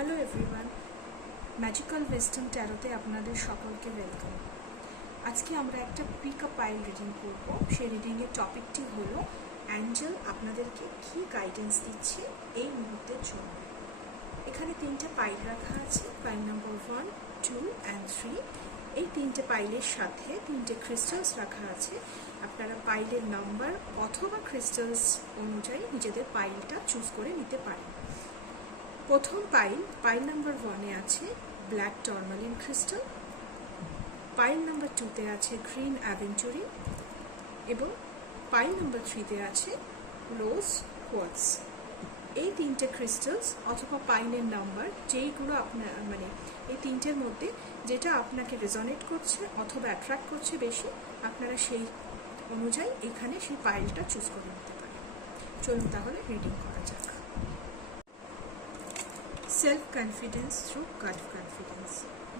Hello everyone, magical wisdom ট্যারোতে আপনাদের সকলকে welcome. আজকে আমরা একটা পিক আ পাইল রিডিং করব। সেই রিডিংয়ের টপিকটি হলো অ্যাঞ্জেল আপনাদেরকে কী গাইডেন্স দিচ্ছে এই মুহূর্তের জন্য। এখানে তিনটে পাইল রাখা আছে, পাইল নাম্বার 1, 2 অ্যান্ড 3। এই তিনটে পাইলের সাথে তিনটে ক্রিস্টালস রাখা আছে। আপনারা পাইলের নাম্বার অথবা ক্রিস্টালস অনুযায়ী নিজেদের পাইলটা চুজ করে নিতে পারেন। প্রথম পাইল নাম্বার 1-এ আছে black tourmaline crystal, pile number 2-তে আছে গ্রিন অ্যাভেঞ্চুরিন এবং পাইল নাম্বার 3-তে আছে রোজ কোয়ার্টজ। এই তিনটে ক্রিস্টালস অথবা পাইলের নাম্বার যেইগুলো আপনার এই তিনটের মধ্যে যেটা আপনাকে রেজনেট করছে অথবা অ্যাট্রাক্ট করছে বেশি, আপনারা সেই অনুযায়ী এখানে সেই পাইলটা চুজ করে নিতে পারেন। চলুন তাহলে রিডিং করা যাক। Self confidence through god confidence.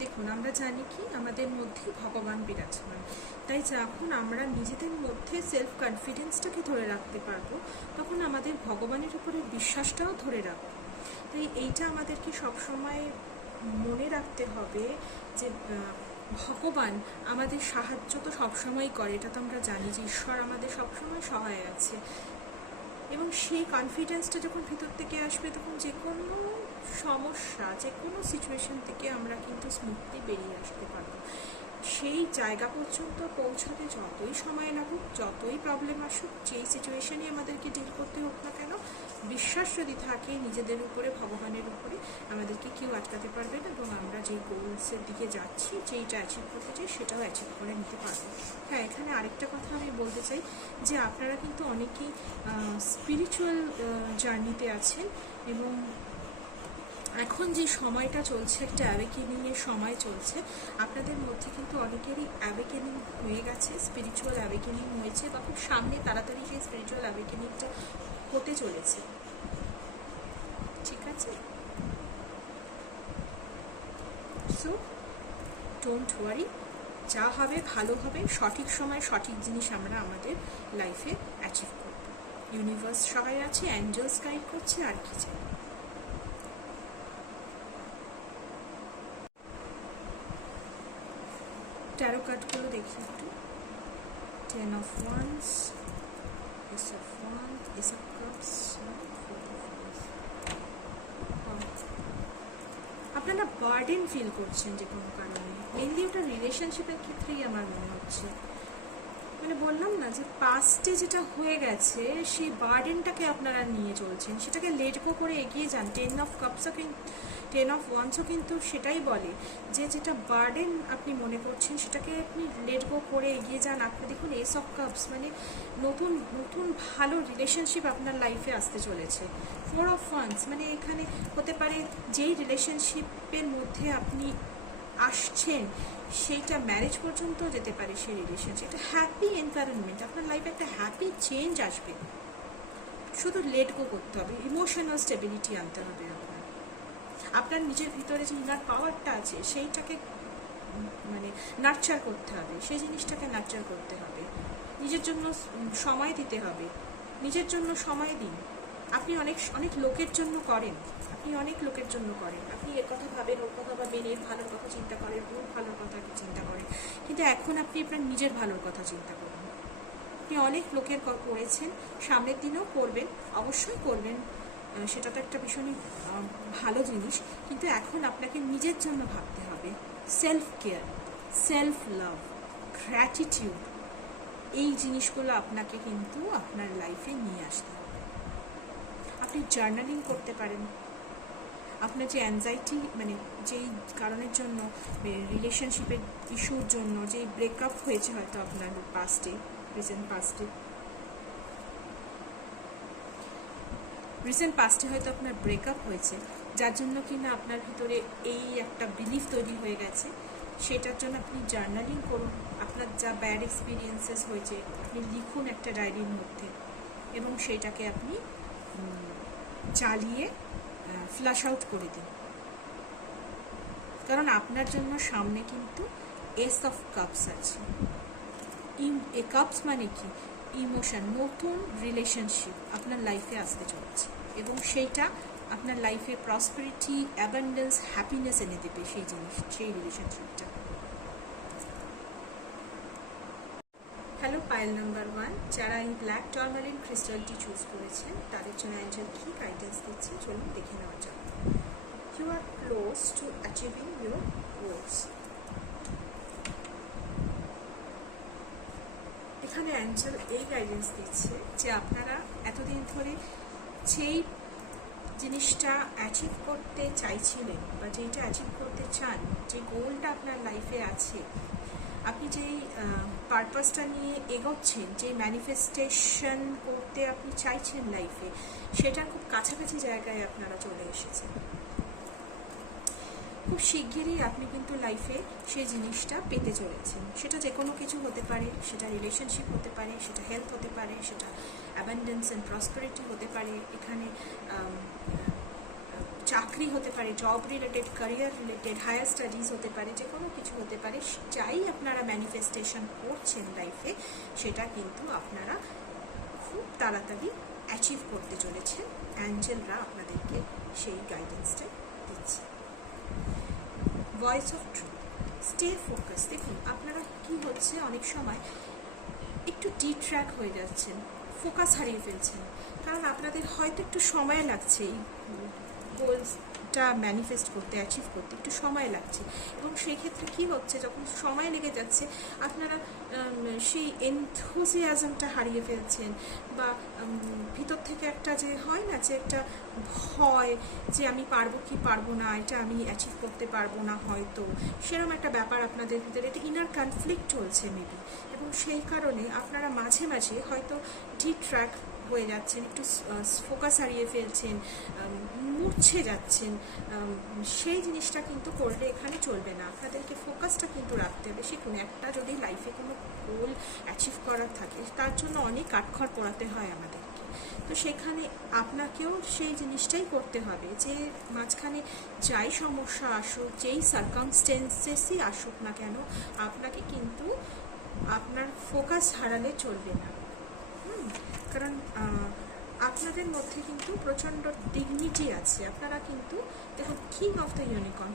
দেখুন, আমরা জানি কি আমাদের মধ্যে ভগবান বিরাজমান, তাই যখন আমরা নিজেদের মধ্যে সেলফ কনফিডেন্সটাকে ধরে রাখতে পারবো তখন আমাদের ভগবানের উপরে বিশ্বাসটাও ধরে রাখবো। তাই এইটা আমাদেরকে সবসময় মনে রাখতে হবে যে ভগবান আমাদের সাহায্য তো সবসময় করে, এটা তো আমরা জানি যে ঈশ্বর আমাদের সবসময় সহায় আছে। এবং সেই কনফিডেন্সটা যখন ভিতর থেকে আসবে তখন যে কোনো সমস্যা, যে কোনো সিচুয়েশন থেকে আমরা কিন্তু স্মুথলি বেরিয়ে আসতে পারবো। সেই জায়গা পর্যন্ত পৌঁছাতে যতই সময় লাগুক, যতই প্রবলেম আসুক, যেই সিচুয়েশনই আমাদেরকে ডিল করতে হোক না কেন, বিশ্বাস যদি থাকে নিজেদের উপরে, ভগবানের উপরে, আমাদেরকে কেউ আটকাতে পারবে না এবং আমরা যেই গোলসের দিকে যাচ্ছি, যেইটা অ্যাচিভ করতে চাই সেটাও অ্যাচিভ করে নিতে পারবো। হ্যাঁ, এখানে আরেকটা কথা আমি বলতে চাই যে আপনারা কিন্তু অনেকেই স্পিরিচুয়াল জার্নিতে আছেন এবং এখন যে সময়টা চলছে, একটা অ্যাওয়েকেনিংয়ের সময় চলছে। আপনাদের মধ্যে কিন্তু অনেকেরই অ্যাওয়েকেনিং হয়ে গেছে, স্পিরিচুয়াল অ্যাওয়েকেনিং হয়েছে বা খুব সামনে তাড়াতাড়ি সেই স্পিরিচুয়াল অ্যাওয়েকেনিংটা হতে চলেছে। ঠিক আছে? সো ডোন্ট ওয়ারি, যা হবে ভালো হবে, সঠিক সময় সঠিক জিনিস আমরা আমাদের লাইফে অ্যাচিভ করব। ইউনিভার্স সহায় আছে, অ্যাঞ্জেলস গাইড করছে, আর কি চাই। ট্যারো কার্ডগুলো দেখি একটু। 10 of Wands, Ace of Wands, Ace of Cups, 4 of Wands। আপনারা বার্ডেন ফিল করছেন যে কোনো কারণে, মেনলি ওটা রিলেশনশিপের ক্ষেত্রেই আমার মনে হচ্ছে। বললাম না যে পাস্টে যেটা হয়ে গেছে সেই বার্ডেনটাকে আপনারা নিয়ে চলছেন, সেটাকে লেট গো করে এগিয়ে যান। 10 of Wandsও কিন্তু সেটাই বলে যে যেটা বার্ডেন আপনি মনে করছেন সেটাকে আপনি লেট গো করে এগিয়ে যান। আপনি দেখুন Ace of Cups, নতুন নতুন ভালো রিলেশনশিপ আপনার লাইফে আসতে চলেছে। 4 of Wands এখানে হতে পারে যেই রিলেশনশিপের মধ্যে আপনি আসছেন সেইটা ম্যারেজ পর্যন্ত যেতে পারে। সেই রিলেশনশিপ, একটা হ্যাপি এনভায়রনমেন্ট, আপনার লাইফে একটা হ্যাপি চেঞ্জ আসবে। শুধু লেট গো করতে হবে, ইমোশনাল স্টেবিলিটি আনতে হবে। আপনার নিজের ভিতরে যে ইনার পাওয়ারটা আছে সেইটাকে নার্চার করতে হবে, সেই জিনিসটাকে নার্চার করতে হবে। নিজের জন্য সময় দিতে হবে, নিজের জন্য সময় দিন। আপনি অনেক লোকের জন্য করেন, আপনি এর কথা ভাবেন, ওর কথা ভাবেন, এর ভালোর কথা চিন্তা করেন, ওর ভালোর কথা চিন্তা করেন, কিন্তু এখন আপনি আপনার নিজের ভালোর কথা চিন্তা করুন। আপনি অনেক লোকের করেছেন, সামনের দিনেও করবেন, অবশ্যই করবেন, সেটা তো একটা ভীষণই ভালো জিনিস, কিন্তু এখন আপনাকে নিজের জন্য ভাবতে হবে। Self care, self love, gratitude, এই জিনিসগুলো আপনাকে কিন্তু আপনার লাইফে নিয়ে আসতে হবে। আপনি জার্নালিং করতে পারেন। আপনার যে অ্যাংজাইটি, যেই কারণের জন্য, রিলেশনশিপের ইস্যুর জন্য যেই ব্রেকআপ হয়েছে হয়তো আপনার রিসেন্ট পাস্টে হয়তো আপনার ব্রেকআপ হয়েছে, যার জন্য কিনা আপনার ভিতরে এই একটা বিলিফ তৈরি হয়ে গেছে। সেটার জন্য আপনি জার্নালিং করুন। আপনার যা ব্যাড এক্সপিরিয়েন্সেস হয়েছে আপনি লিখুন একটা ডায়েরির মধ্যে এবং সেইটাকে আপনি জ্বালিয়ে ফ্লাশ আউট করে দিন। কারণ আপনার জন্য সামনে কিন্তু এস অফ কাপস আছে। কাপস কি? ইমোশন, নতুন রিলেশনশিপ আপনার লাইফে আসতে চলেছে এবং সেইটা আপনার লাইফে প্রসপারিটি, অ্যাবান্ডেন্স, হ্যাপিনেস এনে দেবে সেই জিনিস, সেই রিলেশনশিপটা। হ্যালো পাইল নাম্বার 1, যারা এই ব্ল্যাক টরমালিন ক্রিস্টালটি চুজ করেছেন তাদের জন্য অ্যাঞ্জেল কী গাইডেন্স দিচ্ছে চলুন দেখে নেওয়া যাক। You are close to achieving your goals. এখানে অ্যাঞ্জেল এই গাইডেন্স দিচ্ছে যে আপনারা এতদিন ধরে যেই জিনিসটা অ্যাচিভ করতে চাইছিলেন বা যেইটা অ্যাচিভ করতে চান, যে গোলটা আপনার লাইফে আছে, আপনি যেই পারপাসটা নিয়ে এগোচ্ছেন, যে ম্যানিফেস্টেশন করতে আপনি চাইছেন লাইফে, সেটার খুব কাছাকাছি জায়গায় আপনারা চলে এসেছেন। খুব শিগগিরই আপনি কিন্তু লাইফে সেই জিনিসটা পেতে চলেছেন। সেটা যে কোনো কিছু হতে পারে, সেটা রিলেশনশিপ হতে পারে, সেটা হেলথ হতে পারে, সেটা অ্যাবান্ডেন্স অ্যান্ড প্রসপারিটি হতে পারে, এখানে চাকরি হতে পারে, job related, career related, higher studies হতে পারে, যে কোনো কিছু হতে পারে। যাই আপনারা ম্যানিফেস্টেশন করছেন লাইফে, সেটা কিন্তু আপনারা খুব তাড়াতাড়ি অ্যাচিভ করতে চলেছেন। অ্যাঞ্জেলরা আপনাদেরকে সেই গাইডেন্সটা দিচ্ছে। Voice of truth, stay focus. দেখুন আপনারা কি হচ্ছে, অনেক সময় একটু ডিট্র্যাক হয়ে যাচ্ছেন, ফোকাস হারিয়ে ফেলছেন, কারণ আপনাদের হয়তো একটু সময় লাগছে এই গোলসটা ম্যানিফেস্ট করতে, অ্যাচিভ করতে একটু সময় লাগছে। এবং সেই ক্ষেত্রে কী হচ্ছে, যখন সময় লেগে যাচ্ছে আপনারা সেই এনথুজিয়াজমটা হারিয়ে ফেলছেন, বা ভিতর থেকে একটা যে হয় না, যে একটা ভয় যে আমি পারবো কি পারবো না, এটা আমি অ্যাচিভ করতে পারবো না হয়তো, সেরকম একটা ব্যাপার আপনাদের ভিতরে, এটা ইনার কনফ্লিক্ট চলছে মেবি। এবং সেই কারণে আপনারা মাঝে মাঝে হয়তো ডিট্র্যাক হয়ে যাচ্ছেন, একটু ফোকাস হারিয়ে ফেলছেন, মুছে যাচ্ছেন। সেই জিনিসটা কিন্তু করলে এখানে চলবে না, আপনাদেরকে ফোকাসটা কিন্তু রাখতে হবে। সে কোনো একটা যদি লাইফে কোনো গোল অ্যাচিভ করার থাকে, তার জন্য অনেক কাঠখড় পোড়াতে হয় আমাদেরকে। তো সেখানে আপনাকেও সেই জিনিসটাই করতে হবে, যে মাঝখানে যাই সমস্যা আসুক, যেই সার্কামস্টেন্সেসই আসুক না কেন, আপনাকে কিন্তু আপনার ফোকাস হারালে চলবে না। কারণ আপনাদের মধ্যে কিন্তু প্রচণ্ড ডিগনিটি আছে। আপনারা কিন্তু দেখুন, king of the unicorn,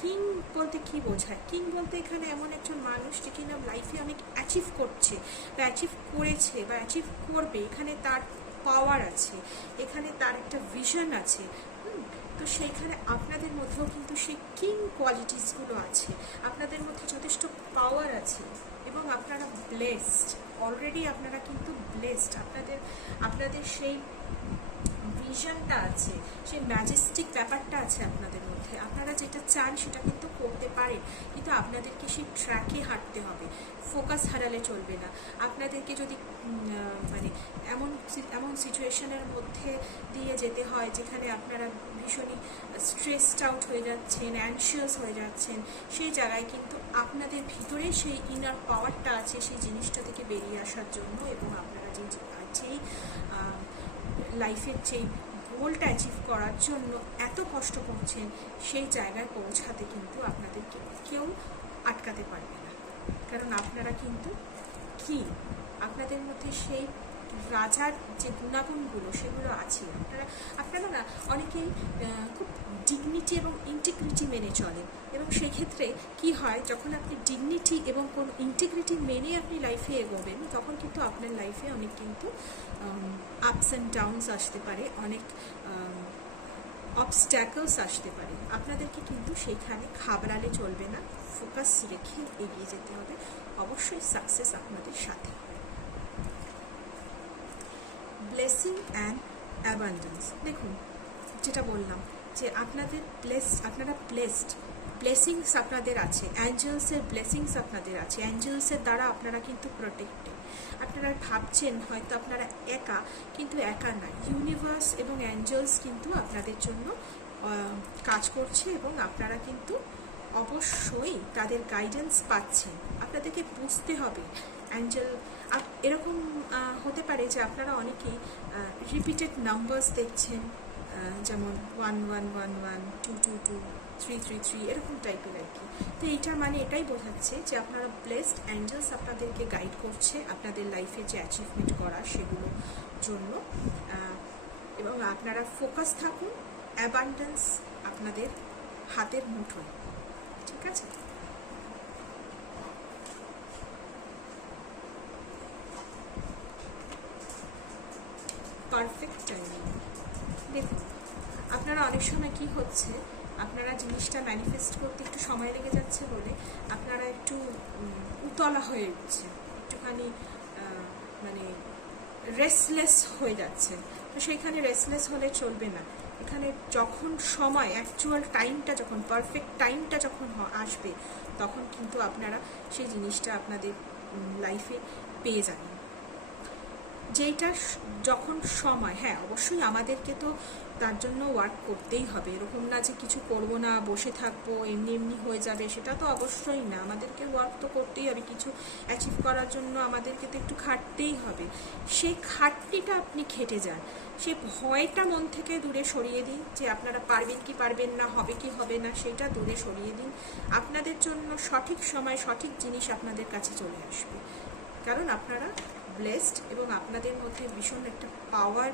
king বলতে কী বোঝায়? কিং বলতে এখানে এমন একজন মানুষ যে কিনা লাইফে অনেক অ্যাচিভ করছে, বা অ্যাচিভ করেছে, বা অ্যাচিভ করবে। এখানে তার পাওয়ার আছে, এখানে তার একটা ভিশন আছে। তো সেইখানে আপনাদের মধ্যেও কিন্তু সেই কিং কোয়ালিটিসগুলো আছে, আপনাদের মধ্যে যথেষ্ট পাওয়ার আছে, এবং আপনারা ব্লেসড, অলরেডি আপনারা কিন্তু ব্লেসড। আপনাদের সেই ভিশনটা আছে, সেই ম্যাজেস্টিক ব্যাপারটা আছে আপনাদের মধ্যে। আপনারা যেটা চান সেটা কিন্তু করতে পারেন, কিন্তু আপনাদেরকে সেই ট্র্যাকে হাঁটতে হবে, ফোকাস হারালে চলবে না। আপনাদেরকে যদি মানে এমন সিচুয়েশনের মধ্যে দিয়ে যেতে হয় যেখানে আপনারা ভীষণই স্ট্রেসড আউট হয়ে যাচ্ছেন, অ্যানশিয়াস হয়ে যাচ্ছেন, সেই জায়গায় কিন্তু আপনাদের ভিতরে সেই ইনার পাওয়ারটা আছে সেই জিনিসটা থেকে বেরিয়ে আসার জন্য, এবং আপনারা যেই লাইফের যেই গোলটা অ্যাচিভ করার জন্য এত কষ্ট করছেন, সেই জায়গায় পৌঁছাতে কিন্তু আপনাদেরকে কেউ আটকাতে পারবে না। কারণ আপনারা কিন্তু কি, আপনাদের মধ্যে সেই রাজার যে গুণাগুণগুলো সেগুলো আছে। আপনারা না অনেকেই খুব ডিগনিটি এবং ইন্টিগ্রিটি মেনে চলেন, এবং সেই ক্ষেত্রে কি হয়, যখন আপনি ডিগনিটি এবং কোন ইন্টিগ্রিটি মেনে আপনি লাইফে এগোবেন, তখন কিন্তু আপনার লাইফে অনেক কিন্তু আপস অ্যান্ড ডাউনস আসতে পারে, অনেক অবস্ট্যাকলস আসতে পারে। আপনাদেরকে কিন্তু সেইখানে ঘাবড়ালে চলবে না, ফোকাস রেখে এগিয়ে যেতে হবে। অবশ্যই সাকসেস আপনাদের সাথে। ব্লেসিং অ্যান্ড অ্যাবান্ডেন্স, দেখুন যেটা বললাম যে আপনারা ব্লেসড, ব্লেসিংস আপনাদের আছে, অ্যাঞ্জেলসের ব্লেসিংস আপনাদের আছে, অ্যাঞ্জেলসের দ্বারা আপনারা কিন্তু প্রোটেক্টেড। আপনারা ভাবছেন হয়তো আপনারা একা, কিন্তু একা না, ইউনিভার্স এবং অ্যাঞ্জেলস কিন্তু আপনাদের জন্য কাজ করছে, এবং আপনারা কিন্তু অবশ্যই তাদের গাইডেন্স পাচ্ছেন। আপনাদেরকে বুঝতে হবে অ্যাঞ্জেল এরকম হতে পারে যে আপনারা অনেকেই রিপিটেড নাম্বারস দেখছেন, যেমন 1111, 222, 333, এরকম টাইপের আর কি। তো এইটা মানে এটাই বোঝাচ্ছে যে আপনারা ব্লেসড, অ্যাঞ্জেলস আপনাদেরকে গাইড করছে আপনাদের লাইফে যে অ্যাচিভমেন্ট করা সেগুলোর জন্য। এবং আপনারা ফোকাস থাকুন, অ্যাবান্ডেন্স আপনাদের হাতের মুঠোয়। ঠিক আছে? Perfect timing. দেখুন, আপনারা অনেক সময় কি হচ্ছে, আপনারা জিনিসটা ম্যানিফেস্ট করতে একটু সময় লেগে যাচ্ছে বলে আপনারা একটু উতলা হয়ে উঠছে, একটুখানি মানে রেস্টলেস হয়ে যাচ্ছে। তো সেইখানে রেস্টলেস হলে চলবে না। এখানে যখন সময়, অ্যাকচুয়াল টাইমটা, যখন পারফেক্ট টাইমটা যখন আসবে, তখন কিন্তু আপনারা সেই জিনিসটা আপনাদের লাইফে পেয়ে যাবেন। যেইটা যখন সময়, হ্যাঁ অবশ্যই আমাদেরকে তো তার জন্য ওয়ার্ক করতেই হবে। এরকম না যে কিছু করব না, বসে থাকবো, এমনি এমনি হয়ে যাবে, সেটা তো অবশ্যই না। আমাদেরকে ওয়ার্ক তো করতেই হবে। কিছু অ্যাচিভ করার জন্য আমাদেরকে তো একটু খাটতেই হবে। সেই খাটনিটা আপনি খেটে যান। সেই ভয়টা মন থেকে দূরে সরিয়ে দিন, যে আপনারা পারবেন কি পারবেন না, হবে কি হবে না, সেটা দূরে সরিয়ে দিন। আপনাদের জন্য সঠিক সময় সঠিক জিনিস আপনাদের কাছে চলে আসবে। কারণ আপনারা ব্লেসড, এবং আপনাদের মধ্যে ভীষণ একটা পাওয়ার,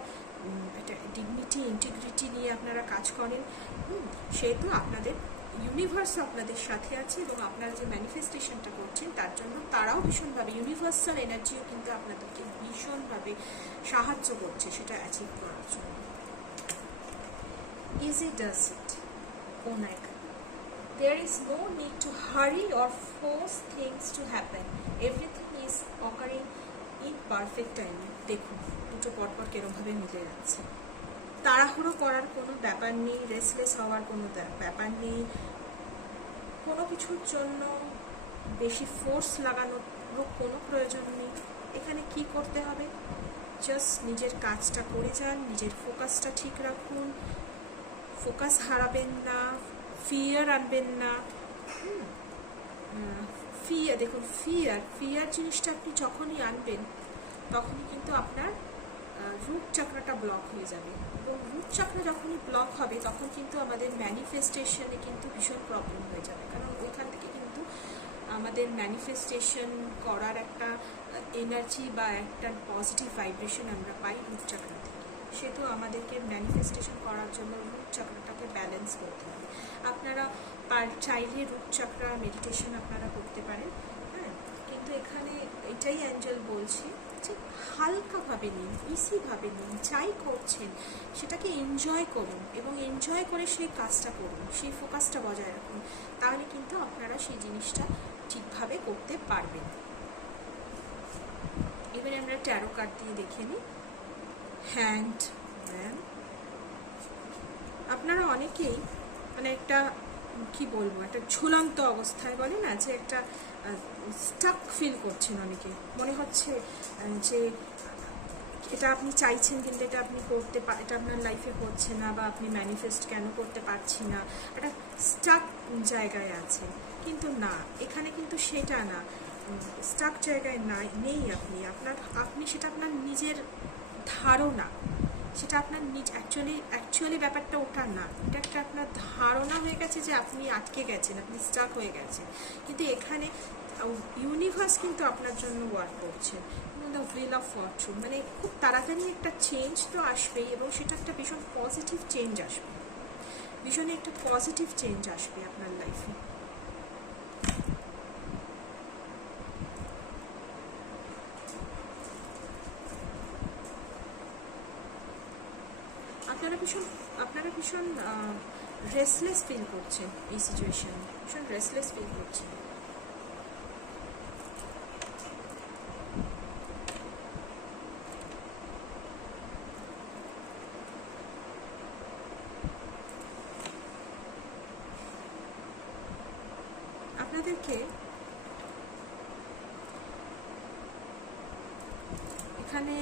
একটা ডিগনিটি, ইন্টিগ্রিটি নিয়ে আপনারা কাজ করেন। সেহেতু আপনাদের ইউনিভার্স আপনাদের সাথে আছে, এবং আপনারা যে ম্যানিফেস্টেশনটা করছেন তার জন্য তারাও ভীষণভাবে, ইউনিভার্সাল এনার্জিও কিন্তু আপনাদেরকে ভীষণভাবে সাহায্য করছে সেটা অ্যাচিভ করার জন্য। Easy does it. Onaka. There is no need to hurry or force things to happen. Everything is occurring in perfect time. দেখুন দুটো পরপর কেরমভাবে মিলে যাচ্ছে। তাড়াহুড়ো করার কোনো ব্যাপার নেই, রেস্টলেস হওয়ার কোনো ব্যাপার নেই, কোনো কিছুর জন্য বেশি ফোর্স লাগানোর কোনো প্রয়োজন নেই। এখানে কি করতে হবে, জাস্ট নিজের কাজটা করে যান, নিজের ফোকাসটা ঠিক রাখুন, ফোকাস হারাবেন না, ফিয়ার আনবেন না। ফিয়ার, দেখুন ফিয়ার জিনিসটা আপনি যখনই আনবেন তখনই কিন্তু আপনার রুট চাকরাটা ব্লক হয়ে যাবে, এবং রুট চাকরা যখনই ব্লক হবে তখন কিন্তু আমাদের ম্যানিফেস্টেশনে কিন্তু ভীষণ প্রবলেম হয়ে যাবে। কারণ ওইখান থেকে কিন্তু আমাদের ম্যানিফেস্টেশন করার একটা এনার্জি বা একটা পজিটিভ ভাইব্রেশন আমরা পাই রুট চাকরা থেকে। সেহেতু আমাদেরকে ম্যানিফেস্টেশন করার জন্য রুট চাকরাটাকে ব্যালেন্স করতে হবে। আপনারা চাইলে রুট চাকরা মেডিটেশন আপনারা করতে পারেন, হ্যাঁ, কিন্তু এখানে এটাই অ্যাঞ্জেল বলছি যে হালকাভাবে নিন, ইজিভাবে নিন, যাই করছেন সেটাকে এনজয় করুন, এবং এনজয় করে সেই কাজটা করুন, সেই ফোকাসটা বজায় রাখুন। তাহলে কিন্তু আপনারা সেই জিনিসটা ঠিকভাবে করতে পারবেন। এবারে আমরা ট্যারো কার্ড দিয়ে দেখে নিই। হ্যান্ড ম্যান, আপনারা অনেকেই মানে একটা কি বলবো, একটা ঝুলন্ত অবস্থায়, বলে না যে একটা স্টাক ফিল করছেন। অনেকে মনে হচ্ছে যে এটা আপনি চাইছেন কিন্তু এটা আপনি এটা আপনার লাইফে হচ্ছে না, বা আপনি ম্যানিফেস্ট কেন করতে পারছি না, একটা স্টাক জায়গায় আছে। কিন্তু না, এখানে কিন্তু সেটা না, স্টাক জায়গায় নেই আপনি সেটা আপনার নিজের ধারণা, সেটা আপনার অ্যাকচুয়ালি ব্যাপারটা ওটা না, এটা একটা আপনার ধারণা হয়ে গেছে যে আপনি আটকে গেছেন, আপনি স্টাক হয়ে গেছেন। কিন্তু এখানে ইউনিভার্স কিন্তু আপনার জন্য ওয়ার্ক করছে। দ্য হুইল অফ ফরচুন, মানে খুব তাড়াতাড়ি একটা চেঞ্জ তো আসবেই, এবং সেটা একটা ভীষণ পজিটিভ চেঞ্জ আসবে, ভীষণ একটা পজিটিভ চেঞ্জ আসবে আপনার লাইফে। আপনারা ভীষণ রেস্টলেস ফিল করছেন এই সিচুয়েশনে, ভীষণ রেস্টলেস ফিল করছেন। আপনাদেরকে এখানে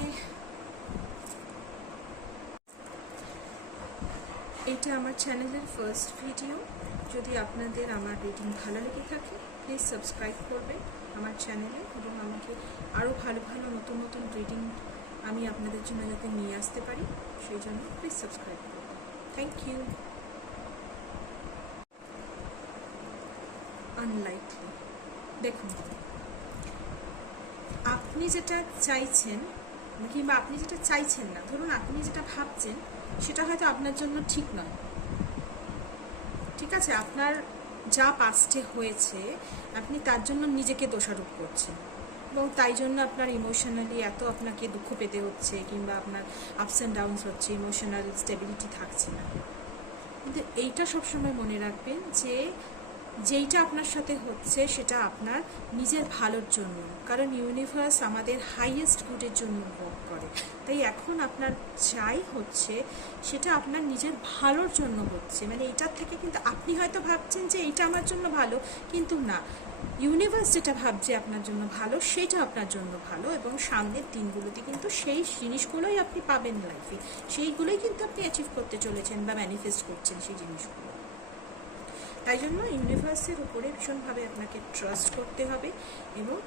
এটা আমার চ্যানেলের ফার্স্ট ভিডিও। যদি আপনাদের আমার রিডিং ভালো লেগে থাকে প্লিজ সাবস্ক্রাইব করবেন আমার চ্যানেলে, এবং আমাকে আরও ভালো ভালো নতুন নতুন রিডিং আমি আপনাদের জন্য যাতে নিয়ে আসতে পারি সেই জন্য প্লিজ সাবস্ক্রাইব করবেন। Thank you. আনলাইকলি, দেখুন আপনি যেটা চাইছেন কিংবা আপনি যেটা চাইছেন না, ধরুন আপনি যেটা ভাবছেন সেটা হয়তো আপনার জন্য ঠিক নয়, ঠিক আছে, আপনার যা পাস্টে হয়েছে আপনি তার জন্য নিজেকে দোষারোপ করছেন এবং তাই জন্য আপনার ইমোশনালি এত আপনাকে দুঃখ পেতে হচ্ছে, কিংবা আপনার আপস অ্যান্ড ডাউনস হচ্ছে, ইমোশনাল স্টেবিলিটি থাকছে না। কিন্তু এইটা সবসময় মনে রাখবেন যে যেইটা আপনার সাথে হচ্ছে সেটা আপনার নিজের ভালোর জন্য, কারণ ইউনিভার্স আমাদের হাইয়েস্ট গুডের জন্য ওয়ার্ক করে। তাই এখন আপনার যাই হচ্ছে সেটা আপনার নিজের ভালোর জন্য হচ্ছে, মানে এইটার থেকে কিন্তু আপনি হয়তো ভাবছেন যে এইটা আমার জন্য ভালো, কিন্তু না, ইউনিভার্স যেটা ভাবছে আপনার জন্য ভালো সেটা আপনার জন্য ভালো, এবং সামনের দিনগুলোতে কিন্তু সেই জিনিসগুলোই আপনি পাবেন লাইফে, সেইগুলোই কিন্তু আপনি অ্যাচিভ করতে চলেছেন বা ম্যানিফেস্ট করছেন সেই জিনিসগুলো। তাই জন্য ইউনিভার্সের উপরে ভীষণভাবে আপনাকে ট্রাস্ট করতে হবে এবং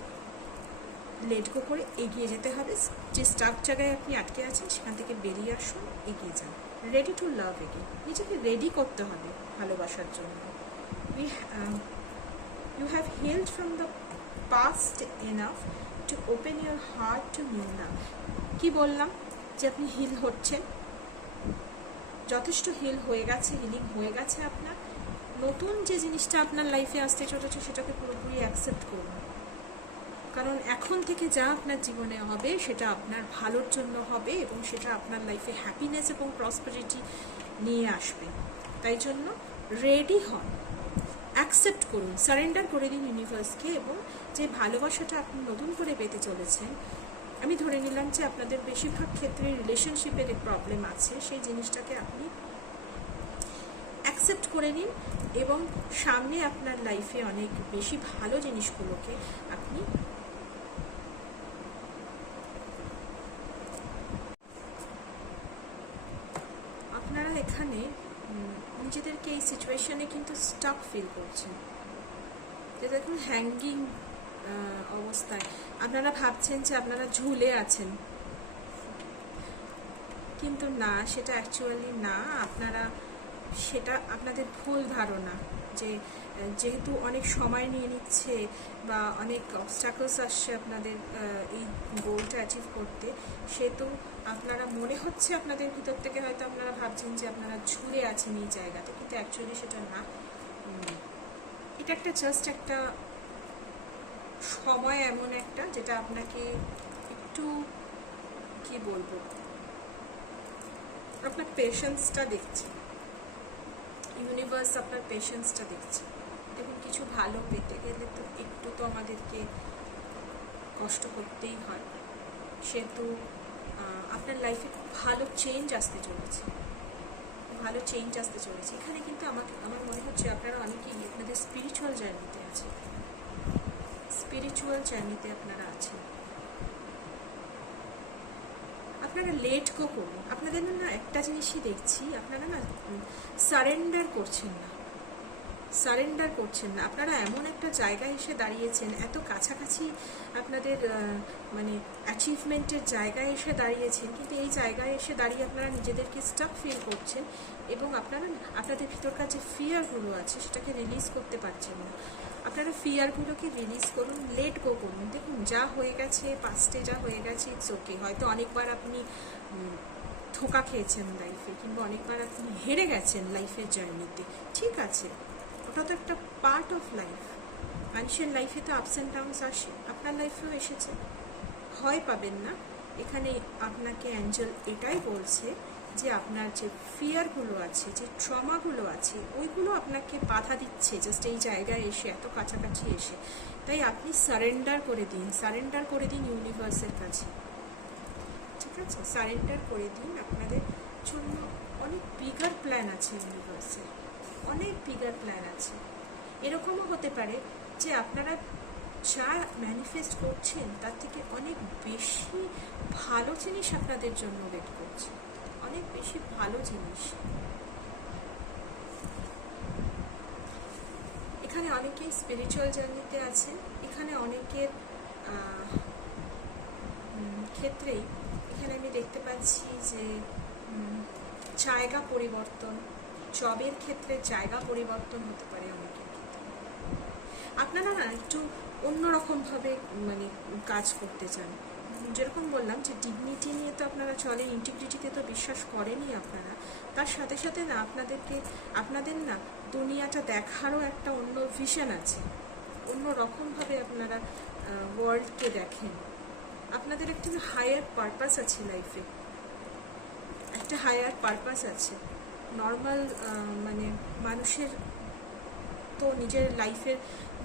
লেট গো করে এগিয়ে যেতে হবে। যে স্টাক জায়গায় আপনি আটকে আছেন সেখান থেকে বেরিয়ে আসুন, এগিয়ে যান, রেডি টু লাভ এগেইন। নিজেকে রেডি করতে হবে ভালোবাসার জন্য। You have healed from the past enough to open your heart to new love. কি বললাম যে আপনি হিল হচ্ছেন, যথেষ্ট হিল হয়ে গেছে, হিলিং হয়ে গেছে আপনার। নতুন যে জিনিসটা আপনার লাইফে আসতে চলেছে সেটাকে পুরোপুরি অ্যাকসেপ্ট করুন, কারণ এখন থেকে যা আপনার জীবনে হবে সেটা আপনার ভালোর জন্য হবে এবং সেটা আপনার লাইফে হ্যাপিনেস এবং প্রসপারিটি নিয়ে আসবে। তাই জন্য রেডি হন, অ্যাকসেপ্ট করুন, সারেন্ডার করে দিন ইউনিভার্সকে, এবং যে ভালোবাসাটা আপনি নতুন করে পেতে চলেছেন, আমি ধরে নিলাম যে আপনাদের বেশিরভাগ ক্ষেত্রে রিলেশনশিপের প্রবলেম আছে, সেই জিনিসটাকে আপনি অ্যাকসেপ্ট করে নিন এবং সামনে আপনার লাইফে অনেক বেশি ভালো জিনিসগুলোকে আপনি আপনারা এখানে নিজেদেরকে এই সিচুয়েশনে কিন্তু স্টাক ফিল করছেন, যে দেখুন হ্যাঙ্গিং অবস্থায় আপনারা ভাবছেন যে আপনারা ঝুলে আছেন, কিন্তু না, সেটা অ্যাকচুয়ালি না। আপনারা, সেটা আপনাদের ভুল ধারণা যে যেহেতু অনেক সময় নিয়ে নিচ্ছে বা অনেক অবস্ট্যাকলস আসছে আপনাদের এই গোলটা অ্যাচিভ করতে, সেহেতু আপনারা মনে হচ্ছে আপনাদের ভিতর থেকে হয়তো আপনারা ভাবছেন যে আপনারা ঝুলে আছেন এই জায়গাতে, কিন্তু অ্যাকচুয়ালি সেটা না। এটা একটা জাস্ট একটা সময় এমন একটা যেটা আপনাকে একটু কি বলবো, আপনার পেশেন্সটা দেখছে, ইউনিভার্স আপনার পেশেন্সটা দেখছে। দেখুন, কিছু ভালো পেতে গেলে তো একটু তো আমাদেরকে কষ্ট করতেই হয়, সেহেতু আপনার লাইফে খুব ভালো চেঞ্জ আসতে চলেছে, ভালো চেঞ্জ আসতে চলেছে। এখানে কিন্তু আমার মনে হচ্ছে আপনারা অনেকেই আপনাদের স্পিরিচুয়াল জার্নিতে আছে, স্পিরিচুয়াল জার্নিতে আপনারা আছেন। আপনারা লেট গো করুন। আপনাদের না একটা জিনিসই দেখছি, আপনারা না সারেন্ডার করছেন না, সারেন্ডার করছেন না। আপনারা এমন একটা জায়গায় এসে দাঁড়িয়েছেন, এত কাছাকাছি আপনাদের মানে অ্যাচিভমেন্টের জায়গায় এসে দাঁড়িয়েছেন, কিন্তু এই জায়গায় এসে দাঁড়িয়ে আপনারা নিজেদেরকে স্টাক ফিল করছেন এবং আপনারা আপনাদের ভিতরকার যে ফিয়ারগুলো আছে সেটাকে রিলিজ করতে পারছেন না। আপনারা ফিয়ারগুলোকে রিলিজ করুন, লেট গো করুন। দেখুন, যা হয়ে গেছে পাস্টে, যা হয়ে গেছে ইটস ওকে। হয়তো অনেকবার আপনি ধোঁকা খেয়েছেন লাইফে, কিংবা অনেকবার আপনি হেরে গেছেন লাইফের জার্নিতে, ঠিক আছে, ওটা তো একটা পার্ট অফ লাইফ। মানুষের লাইফে তো আপস অ্যান্ড ডাউনস আসে, আপনার লাইফেও এসেছে, ভয় পাবেন না। এখানে আপনাকে অ্যাঞ্জেল এটাই বলছে যে আপনার যে ফিয়ারগুলো আছে, যে ট্রমাগুলো আছে, ওইগুলো আপনাকে বাধা দিচ্ছে জাস্ট এই জায়গায় এসে, এত কাছাকাছি এসে। তাই আপনি সারেন্ডার করে দিন, সারেন্ডার করে দিন ইউনিভার্সের কাছে, ঠিক আছে, সারেন্ডার করে দিন। আপনাদের জন্য অনেক বিগার প্ল্যান আছে ইউনিভার্সের, অনেক বিগার প্ল্যান আছে। এরকমও হতে পারে যে আপনারা যা ম্যানিফেস্ট করছেন তার থেকে অনেক বেশি ভালো জিনিস আপনাদের জন্য ওয়েট করছে, অনেক বেশি ভালো জিনিস। এখানে অনেকেই স্পিরিচুয়াল জার্নিতে আছেন, এখানে অনেকের ক্ষেত্রেই এখানে আমি দেখতে পাচ্ছি যে জায়গা পরিবর্তন, জবের ক্ষেত্রে জায়গা পরিবর্তন হতে পারে অনেকের ক্ষেত্রে। আপনারা না একটু অন্যরকমভাবে মানে কাজ করতে চান, যেরকম বললাম যে ডিগনিটি নিয়ে তো আপনারা চলেন, ইন্টিগ্রিটিতে তো বিশ্বাস করেনই আপনারা, তার সাথে সাথে না আপনাদের না দুনিয়াটা দেখারও একটা অন্য ভিশন আছে, অন্য রকমভাবে আপনারা ওয়ার্ল্ডকে দেখেন। আপনাদের একটা হায়ার পারপাস আছে লাইফে, একটা হায়ার পারপাস আছে। নর্মাল মানে মানুষের তো নিজের লাইফের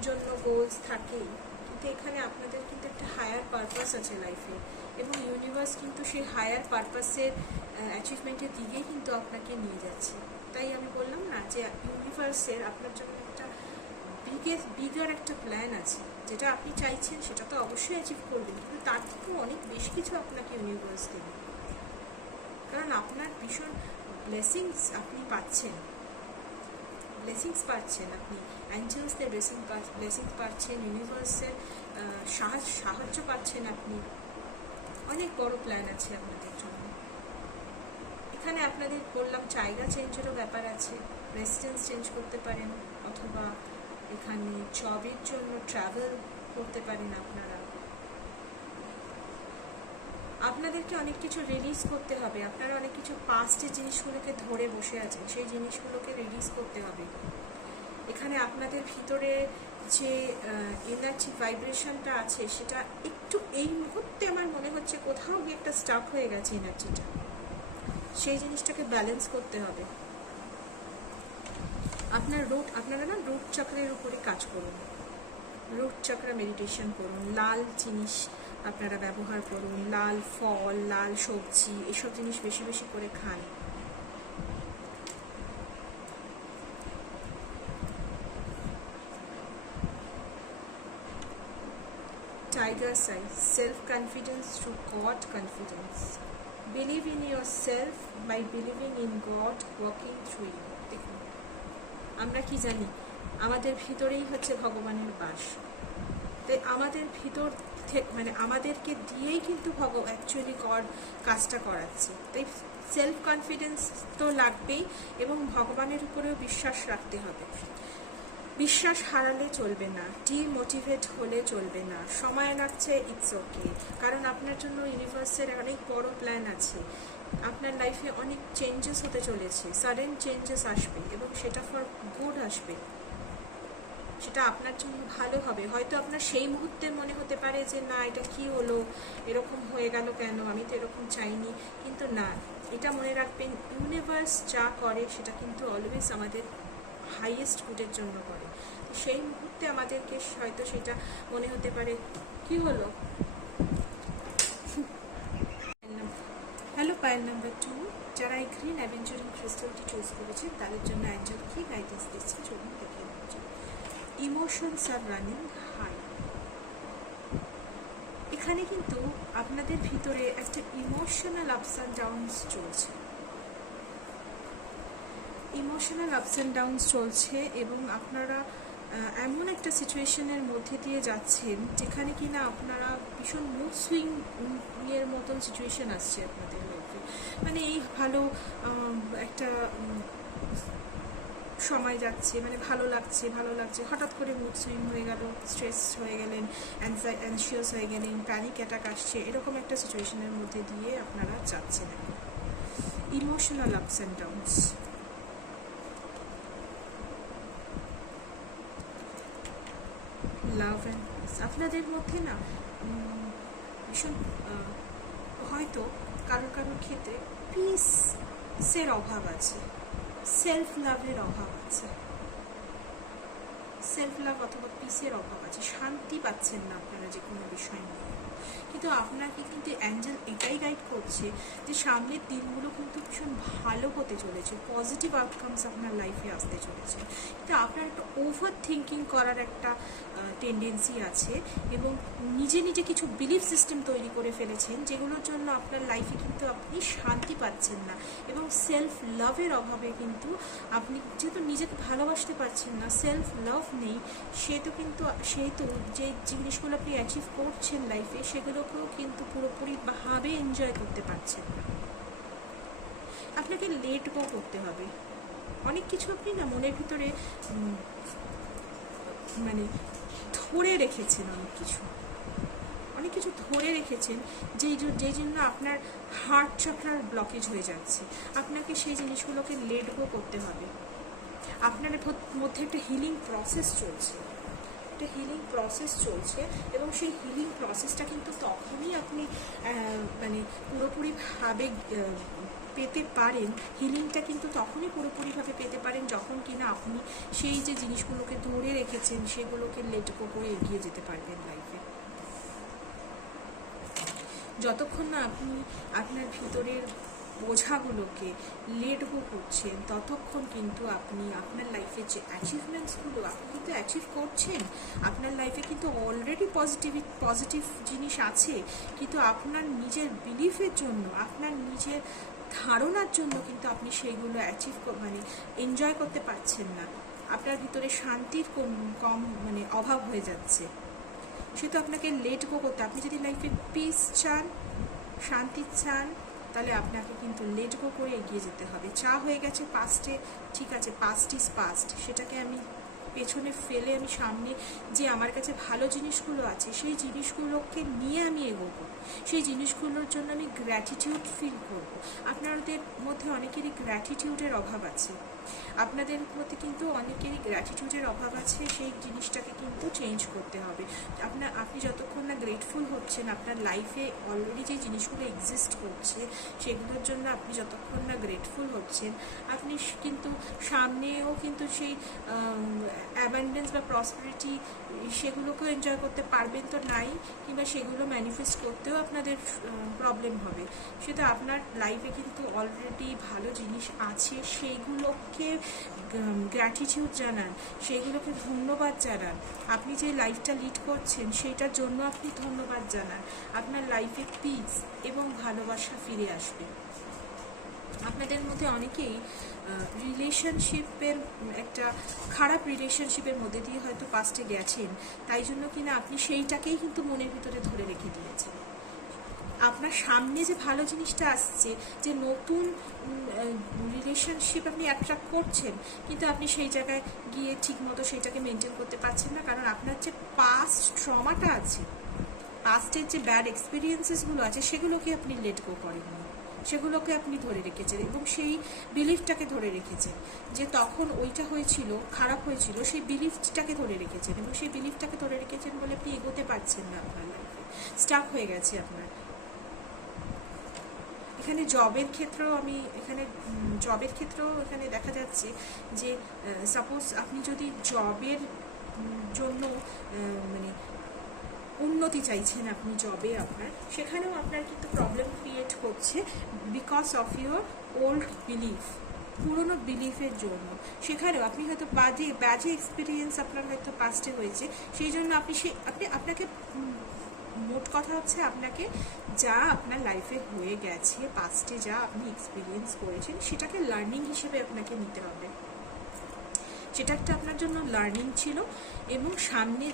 জন্য গোলস থাকেই, কিন্তু এখানে আপনাদের কিন্তু একটা হায়ার পারপাস আছে লাইফে, এবং ইউনিভার্স কিন্তু সেই হায়ার পারপাসের অ্যাচিভমেন্টের দিকেই কিন্তু আপনাকে নিয়ে যাচ্ছে। তাই আমি বললাম না যে ইউনিভার্সের আপনার জন্য একটা বিগার একটা প্ল্যান আছে, যেটা আপনি চাইছেন সেটা তো অবশ্যই অ্যাচিভ করবেন, কিন্তু তার থেকেও অনেক বেশি কিছু আপনাকে ইউনিভার্স দেবে, কারণ আপনার ভীষণ ব্লেসিংস আপনি পাচ্ছেন, আপনি অ্যাঞ্জেলসদের ব্লেসিংস পাচ্ছেন, ইউনিভার্সের সাহায্য পাচ্ছেন, আপনি অনেক বড় প্ল্যান আছে আপনাদের জন্য। এখানে আপনাদের বললাম জায়গা চেঞ্জেরও ব্যাপার আছে, রেসিডেন্স চেঞ্জ করতে পারেন, অথবা এখানে জবের জন্য ট্রাভেল করতে পারেন। আপনাদেরকে অনেক কিছু রিলিজ করতে হবে, আপনারা অনেক কিছু পাস্টের জিনিসগুলোকে ধরে বসে আছেন, সেই জিনিসগুলোকে রিলিজ করতে হবে। এখানে আপনাদের ভিতরে যে এনার্জি ভাইব্রেশনটা আছে সেটা একটু এই মুহূর্তে আমার মনে হচ্ছে কোথাও গিয়ে একটা স্টাক হয়ে গেছে এনার্জিটা, সেই জিনিসটাকে ব্যালেন্স করতে হবে। আপনারা না রুট চক্রের উপরে কাজ করুন, রুট চক্র মেডিটেশন করুন, লাল জিনিস আপনারা ব্যবহার করুন, লাল ফল, লাল সবজি, এসব জিনিস বেশি বেশি করে খান। Tiger sign, self-confidence through God confidence. Believe in yourself by believing in God working through you. দেখুন, আমরা কি জানি, আমাদের ভিতরেই হচ্ছে ভগবানের বাস, তাই আমাদের ভিতর থেকে মানে আমাদেরকে দিয়েই কিন্তু অ্যাকচুয়ালি গড কাজটা করাচ্ছে। তাই সেলফ কনফিডেন্স তো লাগবেই, এবং ভগবানের উপরেও বিশ্বাস রাখতে হবে। বিশ্বাস হারালে চলবে না, ডিমোটিভেট হলে চলবে না, সময় লাগছে, ইটস ওকে, কারণ আপনার জন্য ইউনিভার্সের অনেক বড় প্ল্যান আছে। আপনার লাইফে অনেক চেঞ্জেস হতে চলেছে, সাডেন চেঞ্জেস আসবে, এবং সেটা ফর গুড আসবে, সেটা আপনার জন্য ভালো হবে। হয়তো আপনার সেই মুহূর্তে মনে হতে পারে যে না, এটা কি হলো, এরকম হয়ে গেল কেন, আমি তো এরকম চাইনি, কিন্তু না, এটা মনে রাখবেন, ইউনিভার্স যা করে সেটা কিন্তু অলওয়েজ আমাদের হাইয়েস্ট গুডের জন্য করে। সেই মুহূর্তে আমাদেরকে হয়তো সেটা মনে হতে পারে কি হলো। হ্যালো, পাইল নাম্বার 2, যারা এই গ্রিন অ্যাভেঞ্চারিং ক্রিস্টালটি চুজ করেছেন তাদের জন্য অ্যাঞ্জেল কি গাইডেন্স দিচ্ছে চলুন দেখে নেওয়া যায়। ইমোশনস আর রানিং হাই। এখানে কিন্তু আপনাদের ভিতরে একটা ইমোশনাল আপস অ্যান্ড ডাউনস চলছে, এবং আপনারা এমন একটা সিচুয়েশনের মধ্যে দিয়ে যাচ্ছেন যেখানে কিনা আপনারা ভীষণ মুড সুইং এর মতন সিচুয়েশন আসছে আপনাদের লাইফে। মানে এই ভালো একটা সময় যাচ্ছে, মানে ভালো লাগছে, হঠাৎ করে মুড সুইং হয়ে গেল, স্ট্রেস হয়ে গেলেন, অ্যানশিয়াস হয়ে গেলেন, প্যানিক অ্যাটাক আসছে, এরকম একটা সিচুয়েশনের মধ্যে দিয়ে আপনারা যাচ্ছেন। Emotional ups and downs. Love and piece আপনাদের মধ্যে না ভীষণ হয়তো কারোর ক্ষেত্রে পিসের অভাব আছে, সেলফ লাভের অভাব আছে, সেলফ লাভ অথবা পিসের অভাব আছে, শান্তি পাচ্ছেন না আপনারা যে কোনো বিষয় নিয়ে। কিন্তু আপনাকে কিন্তু অ্যাঞ্জেল এটাই গাইড করছে যে সামনের দিনগুলো কিন্তু ভীষণ ভালো হতে চলেছে, পজিটিভ আউটকামস আপনার লাইফে আসতে চলেছে। কিন্তু আপনার একটা ওভার থিঙ্কিং করার একটা টেন্ডেন্সি আছে, এবং নিজে কিছু বিলিফ সিস্টেম তৈরি করে ফেলেছেন যেগুলোর জন্য আপনার লাইফে কিন্তু আপনি শান্তি পাচ্ছেন না, এবং সেলফ লাভের অভাবে কিন্তু আপনি যেহেতু নিজেকে ভালোবাসতে পারছেন না, সেলফ লাভ নেই, সেহেতু যে জিনিসগুলো আপনি অ্যাচিভ করছেন লাইফে সেগুলোকেও কিন্তু পুরোপুরিভাবে এনজয় করতে পারছেন না। আপনাকে লেট গো করতে হবে, অনেক কিছু আপনি না মনের ভিতরে মানে ধরে রেখেছেন, অনেক অনেক কিছু ধরে রেখেছেন যেই জন্য আপনার হার্ট চক্রার ব্লকেজ হয়ে যাচ্ছে। আপনাকে সেই জিনিসগুলোকে লেট গো করতে হবে। আপনার মধ্যে একটা হিলিং প্রসেস চলছে, একটা হিলিং প্রসেস চলছে, এবং সেই হিলিং প্রসেসটা কিন্তু তখনই আপনি মানে পুরোপুরিভাবে পেতে পারেন। হিলিংটা কিন্তু তখনই পুরোপুরিভাবে পেতে পারেন যখন কিনা আপনি সেই যে জিনিসগুলোকে ধরে রেখেছেন সেগুলোকে লেট গো করে এগিয়ে যেতে পারবেন লাইফে। যতক্ষণ না আপনি আপনার ভিতরের বোঝাগুলোকে লেট গো করছেন, ততক্ষণ কিন্তু আপনি আপনার লাইফের যে অ্যাচিভমেন্টসগুলো আপনি কিন্তু অ্যাচিভ করছেন। আপনার লাইফে কিন্তু অলরেডি পজিটিভ জিনিস আছে, কিন্তু আপনার নিজের বিলিফের জন্য, আপনার নিজের ধারণার জন্য কিন্তু আপনি সেইগুলো অ্যাচিভ মানে এনজয় করতে পারছেন না। আপনার ভিতরে শান্তির কম মানে অভাব হয়ে যাচ্ছে। সে তো আপনাকে লেট গো করতে, আপনি যদি লাইফে পিস চান, শান্তি চান, তাহলে আপনাকে কিন্তু লেট গো করে এগিয়ে যেতে হবে। চা হয়ে গেছে পাস্টে, ঠিক আছে, পাস্ট ইজ পাস্ট, সেটাকে আমি পেছনে ফেলে আমি সামনে যে আমার কাছে ভালো জিনিসগুলো আছে সেই জিনিসগুলোকে নিয়ে আমি এগোবো। সেই জিনিসগুলোর জন্য আমি গ্র্যাটিটিউড ফিল করব। আপনাদের মধ্যে অনেকেরই গ্র্যাটিটিউডের অভাব আছে, আপনাদের মধ্যে কিন্তু অনেকেরই গ্র্যাটিটিউডের অভাব আছে। সেই জিনিসটাকে কিন্তু চেঞ্জ করতে হবে। আপনি যতক্ষণ না গ্রেটফুল হচ্ছেন, আপনার লাইফে অলরেডি যে জিনিসগুলো এক্সিস্ট করছে সেগুলোর জন্য আপনি যতক্ষণ না গ্রেটফুল হচ্ছেন, আপনি কিন্তু সামনেও কিন্তু সেই অ্যাবান্ডেন্স বা প্রসপারিটি সেগুলোকেও এনজয় করতে পারবেন তো নাই, কিংবা সেগুলো ম্যানিফেস্ট করতেও আপনাদের প্রবলেম হবে। সেটা আপনার লাইফে কিন্তু অলরেডি ভালো জিনিস আছে, সেইগুলোকে গ্র্যাটিটিউড জানান, সেইগুলোকে ধন্যবাদ জানান। আপনি যে লাইফটা লিড করছেন সেইটার জন্য আপনি ধন্যবাদ জানান। আপনার লাইফে পিস এবং ভালোবাসা ফিরে আসবে। আপনাদের মধ্যে অনেকেই রিলেশনশিপের একটা খারাপ রিলেশনশিপের মধ্যে দিয়ে হয়তো পাস্টে গেছেন, তাই জন্য কিনা আপনি সেইটাকেই কিন্তু মনের ভিতরে ধরে রেখে দিয়েছেন। আপনার সামনে যে ভালো জিনিসটা আসছে, যে নতুন রিলেশনশিপ আপনি অ্যাট্রাক্ট করছেন, কিন্তু আপনি সেই জায়গায় গিয়ে ঠিকমতো সেইটাকে মেনটেন করতে পারছেন না, কারণ আপনার যে পাস্ট ট্রমাটা আছে, পাস্টের যে ব্যাড এক্সপিরিয়েন্সেসগুলো আছে সেগুলোকে আপনি লেট গো করেননি, সেগুলোকে আপনি ধরে রেখেছেন এবং সেই বিলিফটাকে ধরে রেখেছেন যে তখন ওইটা হয়েছিল, খারাপ হয়েছিল, সেই বিলিফটাকে ধরে রেখেছেন এবং সেই বিলিফটাকে ধরে রেখেছেন বলে আপনি এগোতে পারছেন না, আপনার লাইফে স্টাক হয়ে গেছে আপনার। এখানে জবের ক্ষেত্রেও এখানে দেখা যাচ্ছে যে সাপোজ আপনি যদি জবের জন্য মানে উন্নতি চাইছেন, আপনি জবে আপনার, সেখানেও আপনার কিন্তু প্রবলেম ক্রিয়েট করছে because of your old belief, পুরনো বিলিফের জন্য। সেখানেও আপনি হয়তো বাজে এক্সপিরিয়েন্স আপনার হয়তো পাস্টে হয়েছে, সেই জন্য আপনাকে মোট কথা হচ্ছে আপনাকে যা আপনার লাইফে হয়ে গেছে পাস্টে, যা আপনি এক্সপিরিয়েন্স করেছেন, সেটাকে লার্নিং হিসেবে আপনাকে নিতে হবে। সেটা একটা আপনার জন্য লার্নিং ছিল এবং সামনে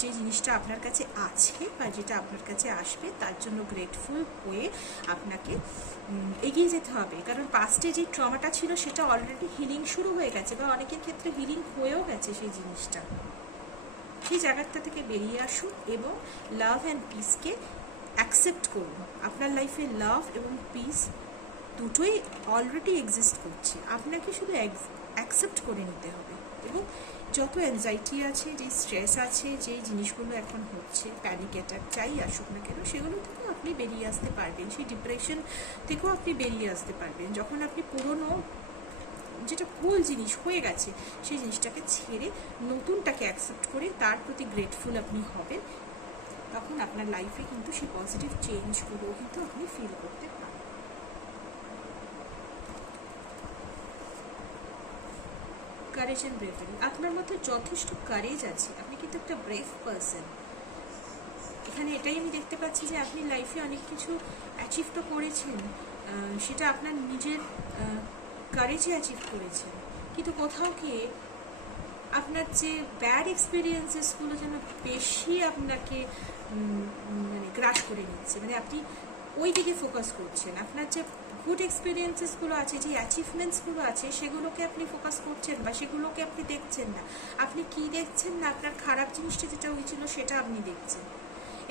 যে জিনিসটা আপনার কাছে আছে বা যেটা আপনার কাছে আসবে তার জন্য গ্রেটফুল হয়ে আপনাকে এগিয়ে যেতে হবে। কারণ পাস্টে যে ট্রমাটা ছিল সেটা অলরেডি হিলিং শুরু হয়ে গেছে বা অনেকের ক্ষেত্রে হিলিং হয়েও গেছে সেই জিনিসটা। সেই জায়গাটা থেকে বেরিয়ে আসুন এবং লাভ অ্যান্ড পিসকে অ্যাকসেপ্ট করুন। আপনার লাইফে লাভ এবং পিস দুটোই অলরেডি এক্সিস্ট করছে, আপনাকে শুধু অ্যাকসেপ্ট করে নিতে হবে। এবং যত অ্যাংজাইটি আছে, যেই স্ট্রেস আছে, যেই জিনিসগুলো এখন হচ্ছে, প্যানিক অ্যাটাক যাই আসুক না কেন, সেগুলো থেকেও আপনি বেরিয়ে আসতে পারবেন, সেই ডিপ্রেশন থেকেও আপনি বেরিয়ে আসতে পারবেন যখন আপনি পুরনো যেটা ভুল জিনিস হয়ে গেছে সেই জিনিসটাকে ছেড়ে নতুনটাকে অ্যাকসেপ্ট করে তার প্রতি গ্রেটফুল আপনি হবেন। তখন আপনার লাইফে কিন্তু সেই পজিটিভ চেঞ্জগুলো কিন্তু আপনি ফিল করতে পারবেন। কারেজ অ্যান্ড ব্রেভারি, আপনার মধ্যে যথেষ্ট কারেজ আছে, আপনি কিন্তু একটা ব্রেভ পারসন। এখানে এটাই আমি দেখতে পাচ্ছি যে আপনি লাইফে অনেক কিছু অ্যাচিভ তো করেছেন, সেটা আপনার নিজের কারেজে অ্যাচিভ করেছেন, কিন্তু কোথাও গিয়ে আপনার যে ব্যাড এক্সপিরিয়েন্সেসগুলো যেন বেশি আপনাকে মানে গ্রাস করে নিচ্ছে, মানে আপনি ওই দিকে ফোকাস করছেন। আপনার যে গুড এক্সপিরিয়েন্সেসগুলো আছে, যে অ্যাচিভমেন্টসগুলো আছে, সেগুলোকে আপনি ফোকাস করছেন বা সেগুলোকে আপনি দেখছেন না। আপনি কি দেখছেন না, আপনার খারাপ জিনিসটা যেটা হয়েছিল সেটা আপনি দেখছেন।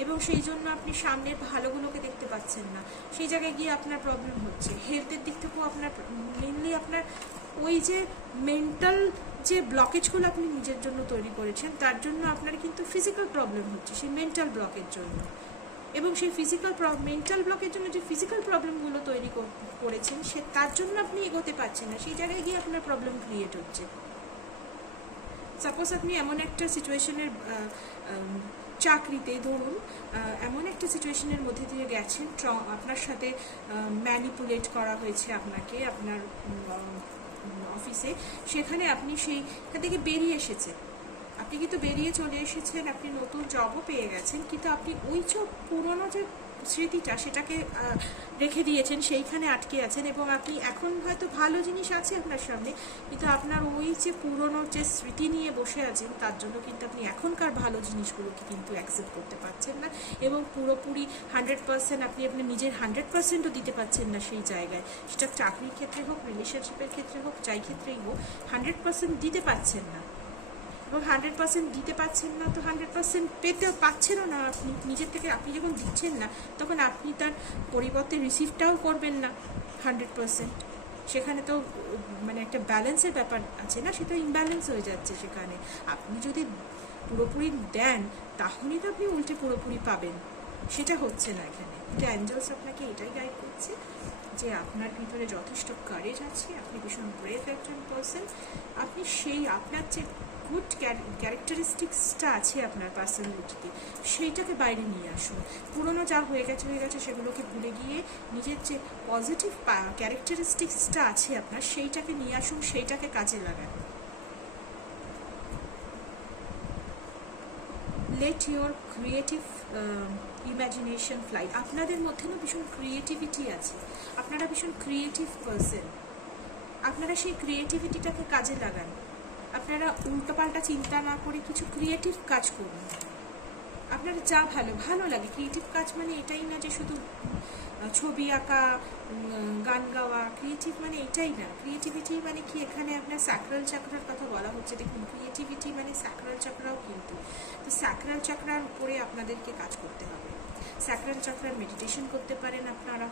এবং সেই জন্য আপনি সামনের ভালোগুলোকে দেখতে পাচ্ছেন না, সেই জায়গায় গিয়ে আপনার প্রবলেম হচ্ছে। হেলথের দিক থেকেও আপনার মেনলি আপনার ওই যে মেন্টাল যে ব্লকেজগুলো আপনি নিজের জন্য তৈরি করেছেন তার জন্য আপনার কিন্তু ফিজিক্যাল প্রবলেম হচ্ছে সেই মেন্টাল ব্লকের জন্য, এবং সেই মেন্টাল ব্লকের জন্য যে ফিজিক্যাল প্রবলেমগুলো তৈরি করেছেন সে তার জন্য আপনি এগোতে পারছেন না, সেই জায়গায় গিয়ে আপনার প্রবলেম ক্রিয়েট হচ্ছে। সাপোজ আপনি এমন একটা সিচুয়েশনের চাকরিতে ধরুন এমন একটা সিচুয়েশনের মধ্যে দিয়ে গেছেন, আপনার সাথে ম্যানিপুলেট করা হয়েছে আপনাকে আপনার অফিসে, সেখানে আপনি সেইখান থেকে বেরিয়ে এসেছেন, আপনি কিন্তু বেরিয়ে চলে এসেছেন, আপনি নতুন জবও পেয়ে গেছেন, কিন্তু আপনি ওই যে পুরনো যে স্মৃতিটা সেটাকে রেখে দিয়েছেন, সেইখানে আটকে আছেন, এবং আপনি এখন হয়তো ভালো জিনিস আছে আপনার সামনে, কিন্তু আপনার ওই যে পুরনো যে স্মৃতি নিয়ে বসে আছেন তার জন্য কিন্তু আপনি এখনকার ভালো জিনিসগুলোকে কিন্তু অ্যাকসেপ্ট করতে পারছেন না, এবং পুরোপুরি 100% আপনি আপনার নিজের 100%ও দিতে পারছেন না সেই জায়গায়, সেটা চাকরির ক্ষেত্রে হোক, রিলেশনশিপের ক্ষেত্রে হোক, যাই ক্ষেত্রেই হোক 100% দিতে পারছেন না। এবং 100% দিতে পারছেন না তো 100% পেতে পাচ্ছেনও না আপনি নিজের থেকে। আপনি যখন দিচ্ছেন না তখন আপনি তার পরিবর্তে রিসিভটাও করবেন না 100%, সেখানে তো মানে একটা ব্যালেন্সের ব্যাপার আছে না, সেটা ইমব্যালেন্স হয়ে যাচ্ছে সেখানে। আপনি যদি পুরোপুরি দেন তাহলেই তো আপনি উল্টে পুরোপুরি পাবেন, সেটা হচ্ছে না এখানে। কিন্তু অ্যাঞ্জেলস আপনাকে এটাই গাইড করছে যে আপনার ভিতরে যথেষ্ট কারেজ আছে, আপনি ভীষণ ব্রেভ একজন পার্সন, আপনি সেই আপনার যে গুড ক্যারেক্টারিস্টিক্সটা আছে আপনার পার্সোনালিটিতে সেইটাকে বাইরে নিয়ে আসুন। পুরনো যা হয়ে গেছে সেগুলোকে ভুলে গিয়ে নিজের যে পজিটিভ ক্যারেক্টারিস্টিক্সটা আছে আপনার সেইটাকে নিয়ে আসুন, সেইটাকে কাজে লাগান। Let your creative imagination fly. আপনাদের মধ্যে না ভীষণ ক্রিয়েটিভিটি আছে, আপনারা ভীষণ ক্রিয়েটিভ পার্সন, আপনারা সেই ক্রিয়েটিভিটিটাকে কাজে লাগান। আপনারা উল্টোপাল্টা চিন্তা না করে কিছু ক্রিয়েটিভ কাজ করুন, আপনার যা ভালো লাগে। ক্রিয়েটিভ কাজ মানে এটাই না যে শুধু ছবি আঁকা, গান গাওয়া। ক্রিয়েটিভ মানে এটাই না। ক্রিয়েটিভিটি মানে কি, এখানে আপনার স্যাক্রাল চাকরার কথা বলা হচ্ছে। দেখুন, ক্রিয়েটিভিটি মানে স্যাক্রাল চাকরাও কিন্তু, তো স্যাক্রাল চাকরার উপরে আপনাদেরকে কাজ করতে হবে। স্যাক্রাল চাকরার মেডিটেশন করতে পারেন আপনারা।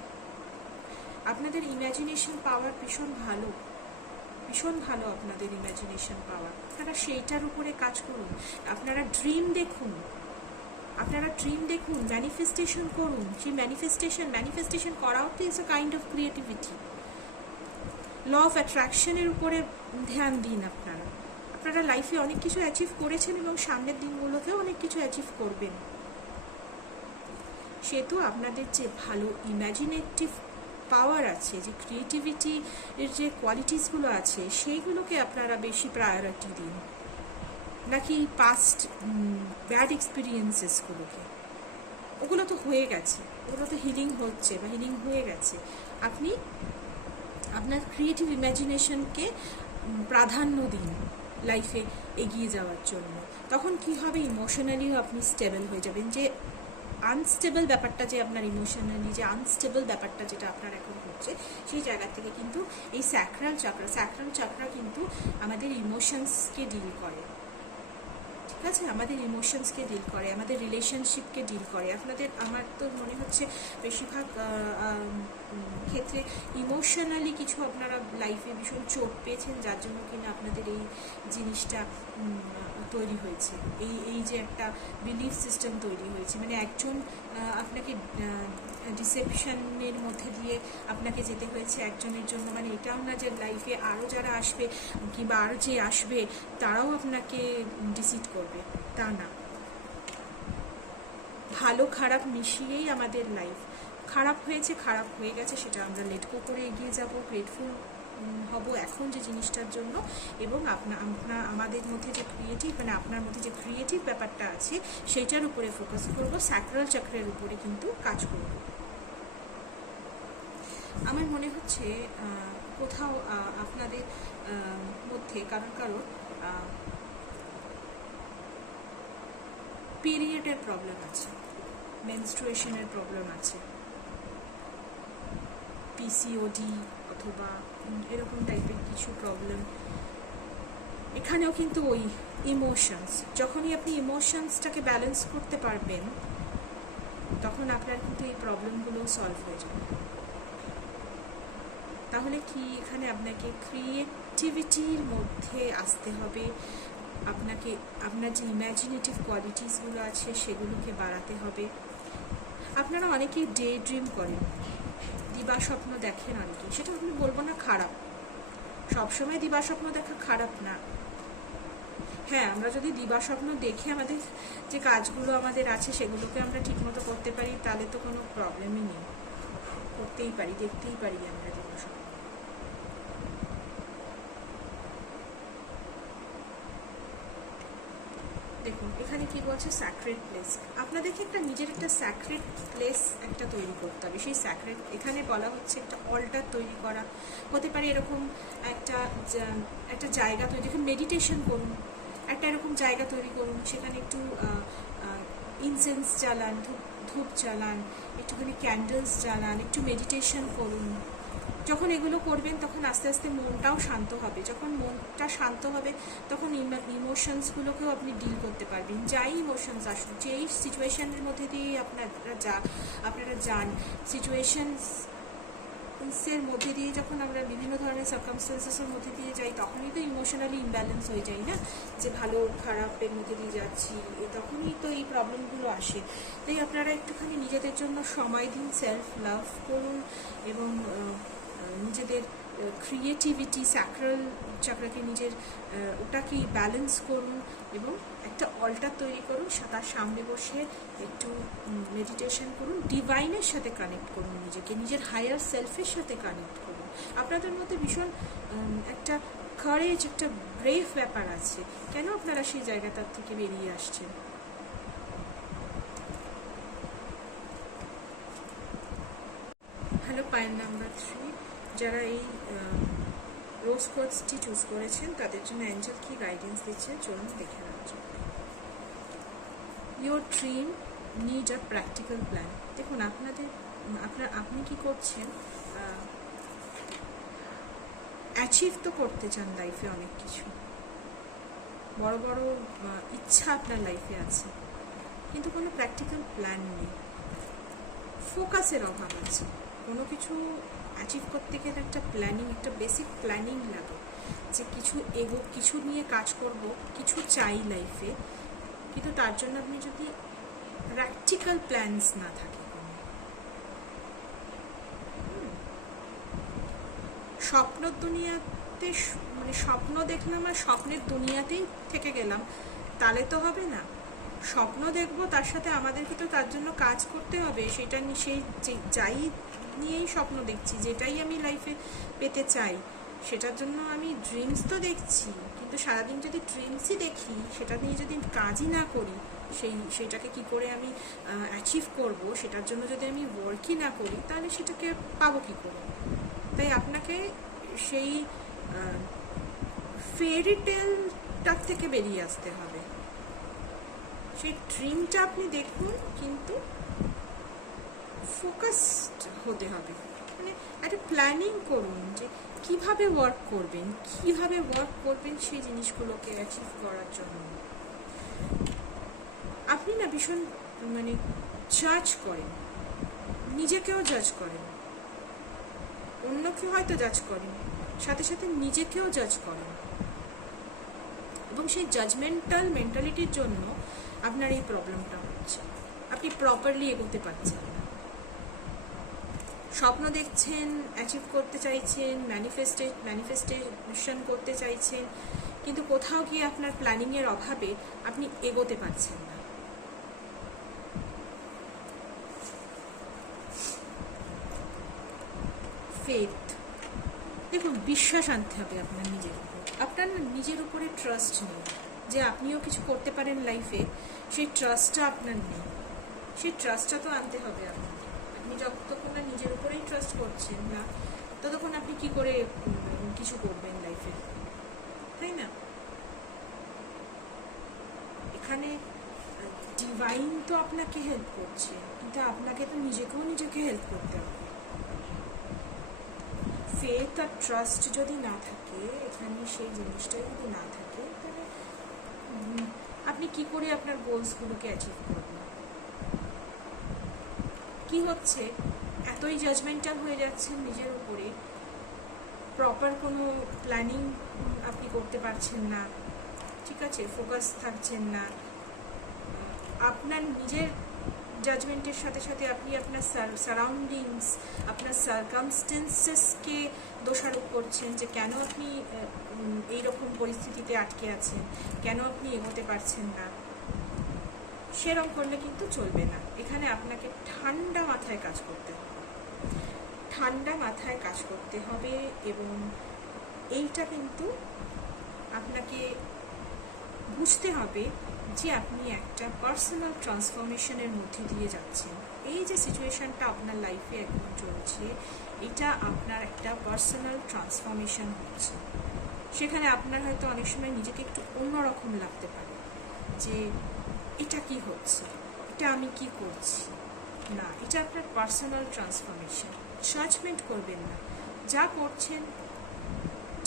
আপনাদের ইমাজিনেশন পাওয়ার ভীষণ ভালো আপনাদের ইমাজিনেশন পাওয়ার, আপনারা সেইটার উপরে কাজ করুন। আপনারা ড্রিম দেখুন, ম্যানিফেস্টেশন করুন। সেই ম্যানিফেস্টেশন করাও তো is a kind of creativity. Law of অ্যাট্রাকশনের উপরে ধ্যান দিন। আপনারা লাইফে অনেক কিছু অ্যাচিভ করেছেন এবং সামনের দিনগুলোতেও অনেক কিছু অ্যাচিভ করবেন। সে তো আপনাদের যে ভালো ইমাজিনেটিভ পাওয়ার আছে, যে ক্রিয়েটিভিটি এর যে কোয়ালিটিসগুলো আছে সেইগুলোকে আপনারা বেশি প্রায়োরিটি দিন, নাকি পাস্ট ব্যাড এক্সপিরিয়েন্সেসগুলোকে। ওগুলো তো হয়ে গেছে, ওগুলো তো হিলিং হচ্ছে বা হিলিং হয়ে গেছে। আপনি আপনার ক্রিয়েটিভ ইমাজিনেশনকে প্রাধান্য দিন লাইফে এগিয়ে যাওয়ার জন্য। তখন কি হবে, ইমোশনালিও আপনি স্টেবল হয়ে যাবেন। যে আনস্টেবল ব্যাপারটা, যে আপনার ইমোশনালি যে আনস্টেবল ব্যাপারটা যেটা আপনার এখন হচ্ছে, সেই জায়গা থেকে কিন্তু এই স্যাক্রাল চাকরা কিন্তু আমাদের ইমোশনসকে ডিল করে। ঠিক আছে, আমাদের ইমোশনসকে ডিল করে, আমাদের রিলেশনশিপকে ডিল করে। আমার তো মনে হচ্ছে বেশিরভাগ ক্ষেত্রে ইমোশনালি কিছু আপনারা লাইফে ভীষণ চোট পেয়েছেন, যার জন্য কিনা আপনাদের এই জিনিসটা তৈরি হয়েছে, এই যে একটা বিলিফ সিস্টেম তৈরি হয়েছে। মানে একজন আপনাকে ডিসেপশনের মধ্যে দিয়ে আপনাকে যেতে হয়েছে একজনের জন্য। মানে এটাও না যে লাইফে আরও যারা আসবে কিংবা আরও যে আসবে তারাও আপনাকে ডিসিট করবে, তা না। ভালো খারাপ মিশিয়েই আমাদের লাইফ। খারাপ হয়ে গেছে, সেটা আমরা লেট গো করে এগিয়ে যাব, গ্রেটফুল হব এখন যে জিনিসটার জন্য। এবং আমাদের মধ্যে যে ক্রিয়েটিভ, মানে আপনার মধ্যে যে ক্রিয়েটিভ ব্যাপারটা আছে সেইটার উপরে ফোকাস করব, স্যাক্রাল চক্রের উপরে কিন্তু কাজ করব। আমার মনে হচ্ছে কোথাও আপনাদের মধ্যে কারো পিরিয়ডের প্রবলেম আছে, মেনস্ট্রুয়েশনের প্রবলেম আছে, পিসিওডি অথবা এরকম টাইপের কিছু প্রবলেম। এখানেও কিন্তু ওই ইমোশনস, যখনই আপনি ইমোশনসটাকে ব্যালেন্স করতে পারবেন তখন আপনার কিন্তু এই প্রবলেমগুলো সলভ হয়ে যাবে। তাহলে কি এখানে আপনাকে ক্রিয়েটিভিটির মধ্যে আসতে হবে, আপনাকে আপনার যে ইম্যাজিনেটিভ কোয়ালিটিসগুলো আছে সেগুলোকে বাড়াতে হবে। আপনারা অনেকেই ডে ড্রিম করেন, দিবা স্বপ্ন দেখেন অনেকেই, সেটা আমি বলবো না খারাপ, সবসময় দিবা স্বপ্ন দেখা খারাপ না। হ্যাঁ, আমরা যদি দিবা স্বপ্ন দেখে আমাদের যে কাজগুলো আমাদের আছে সেগুলোকে আমরা ঠিকমতো করতে পারি তাহলে তো কোনো প্রবলেমই নেই, করতেই পারি, দেখতেই পারি আমরা দিবা স্বপ্ন। দেখুন এখানে কি বলছে, স্যাক্রেড প্লেস। আপনাদেরকে একটা নিজের একটা স্যাক্রেড প্লেস একটা তৈরি করতে হবে। সেই স্যাক্রেড, এখানে বলা হচ্ছে একটা অল্টার তৈরি করা, হতে পারে এরকম একটা জায়গা তৈরি, যেখানে মেডিটেশন করুন, একটা এরকম জায়গা তৈরি করুন, সেখানে একটু ইনসেন্স জ্বালান, ধূপ জ্বালান, একটুখানি ক্যান্ডেলস জ্বালান, একটু মেডিটেশন করুন। যখন এগুলো করবেন তখন আস্তে আস্তে মনটাও শান্ত হবে। যখন মনটা শান্ত হবে তখন ইমোশনসগুলোকেও আপনি ডিল করতে পারবেন। যাই ইমোশনস আসুন, যেই সিচুয়েশনের মধ্যে দিয়ে আপনারা যান, সিচুয়েশনসের মধ্যে দিয়ে যখন আমরা বিভিন্ন ধরনের সার্কামস্টেন্সেসের মধ্যে দিয়ে যাই তখনই তো ইমোশনালি ইমব্যালেন্স হয়ে যাই না, যে ভালো খারাপের মধ্যে দিয়ে যাচ্ছি, তখনই তো এই প্রবলেমগুলো আসে। তাই আপনারা একটুখানি নিজেদের জন্য সময় দিন, সেলফ লাভ করুন এবং নিজেদের ক্রিয়েটিভিটি, স্যাক্রাল চাকরাকে নিজের ওটাকে ব্যালেন্স করুন এবং একটা অল্টার তৈরি করুন, তার সামনে বসে একটু মেডিটেশন করুন, ডিভাইনের সাথে কানেক্ট করুন, নিজেকে নিজের হায়ার সেলফের সাথে কানেক্ট করুন। আপনাদের মধ্যে ভীষণ একটা কারেজ, একটা ব্রেভ ব্যাপার আছে, কেন আপনারা সেই জায়গাটার থেকে বেরিয়ে আসছেন? হ্যালো, পয়েন্ট নাম্বার 3, যারা এই রোজ কোর্সটি চুজ করেছেন তাদের জন্য অ্যাঞ্জেল কি গাইডেন্স দিচ্ছে চলুন দেখে নেওয়া যাক। Your dream need a practical plan. দেখুন আপনি কি করছেন, অ্যাচিভ তো করতে চান লাইফে অনেক কিছু, বড় বড় ইচ্ছা আপনার লাইফে আছে, কিন্তু কোনো প্র্যাকটিক্যাল প্ল্যান নেই, ফোকাসের অভাব আছে। কোনো কিছু অ্যাচিভ করতে গেলে একটা প্ল্যানিং, একটা বেসিক প্ল্যানিং লাগে, যে কিছু নিয়ে কাজ করব, কিছু চাই লাইফে, কিন্তু তার জন্য আপনি যদি প্র্যাকটিক্যাল প্ল্যানস না থাকে, স্বপ্নের দুনিয়াতে মানে স্বপ্ন দেখলাম আর স্বপ্নের দুনিয়াতেই থেকে গেলাম তাহলে তো হবে না। স্বপ্ন দেখবো, তার সাথে আমাদেরকে তো তার জন্য কাজ করতে হবে, সেটা যাই নিয়েই স্বপ্ন দেখছি, যেটাই আমি লাইফে পেতে চাই সেটার জন্য আমি ড্রিমস তো দেখছি, কিন্তু সারাদিন যদি ড্রিমসই দেখি, সেটা নিয়ে যদি কাজই না করি, সেইটাকে কি করে আমি অ্যাচিভ করব, সেটার জন্য যদি আমি ওয়ার্কই না করি, তাহলে সেটাকে পাবো কি করে? তাই আপনাকে সেই ফেরি টেলটার থেকে বেরিয়ে আসতে হবে। সেই ড্রিমটা আপনি দেখুন, কিন্তু ফোকাসড হতে হবে, মানে একটা প্ল্যানিং করুন যে কিভাবে ওয়ার্ক করবেন সেই জিনিসগুলোকে অ্যাচিভ করার জন্য। আপনি না ভীষণ মানে জাজ করেন, নিজেকেও জাজ করেন, অন্যকে হয়তো জাজ করেন, সাথে সাথে নিজেকেও জাজ করেন, এবং সেই জাজমেন্টাল মেন্টালিটির জন্য আপনার এই প্রবলেমটা হচ্ছে, আপনি প্রপারলি এগোতে পারছেন না। স্বপ্ন দেখছেন, অ্যাচিভ করতে চাইছেন, ম্যানিফেস্টেশন করতে চাইছেন, কিন্তু কোথাও গিয়ে আপনার প্ল্যানিংয়ের অভাবে আপনি এগোতে পারছেন না। ফেথ, দেখুন বিশ্বাস আনতে হবে আপনার নিজের উপর। আপনার নিজের উপরে ট্রাস্ট নেই যে আপনিও কিছু করতে পারেন লাইফে, সেই ট্রাস্টটা আপনার নেই, সেই ট্রাস্টটা তো আনতে হবে আপনার। আপনি যতক্ষণ না নিজের উপরেই ট্রাস্ট করছেন না, ততক্ষণ আপনি কি করে কিছু করবেন লাইফে, তাই না? এখানে ডিভাইন তো আপনাকে হেল্প করছে, কিন্তু আপনাকে তো নিজেকে হেল্প করতে হবে। ফেথ আর ট্রাস্ট যদি না থাকে, এখানে সেই জিনিসটা যদি না থাকে, তাহলে আপনি কি করে আপনার গোলসগুলোকে অ্যাচিভ করবেন? কি হচ্ছে, এতই জাজমেন্টাল হয়ে যাচ্ছেন নিজের উপরে, প্রপার কোনো প্ল্যানিং আপনি করতে পারছেন না, ঠিক আছে, ফোকাস থাকছেন না, আপনার নিজের জাজমেন্টের সাথে সাথে আপনি আপনার সারাউন্ডিংস, আপনার সার্কামস্টেন্সেসকে দোষারোপ করছেন যে কেন আপনি এইরকম পরিস্থিতিতে আটকে আছেন, কেন আপনি এগোতে পারছেন না। সেরকম করলে কিন্তু চলবে না। এখানে আপনাকে ঠান্ডা মাথায় কাজ করতে হবে, ঠান্ডা মাথায় কাজ করতে হবে। এবং এইটা কিন্তু আপনাকে বুঝতে হবে যে আপনি একটা পার্সোনাল ট্রান্সফরমেশনের মধ্যে দিয়ে যাচ্ছেন। এই যে সিচুয়েশনটা আপনার লাইফে এখন চলছে, এটা আপনার একটা পার্সোনাল ট্রান্সফরমেশন হচ্ছে। সেখানে আপনার হয়তো অনেক সময় নিজেকে একটু অন্যরকম লাগতে পারে যে এটা কি হচ্ছে, এটা আমি কি করছি। না, এটা আপনার পার্সোনাল ট্রান্সফরমেশন। জাজমেন্ট করবেন না, যা করছেন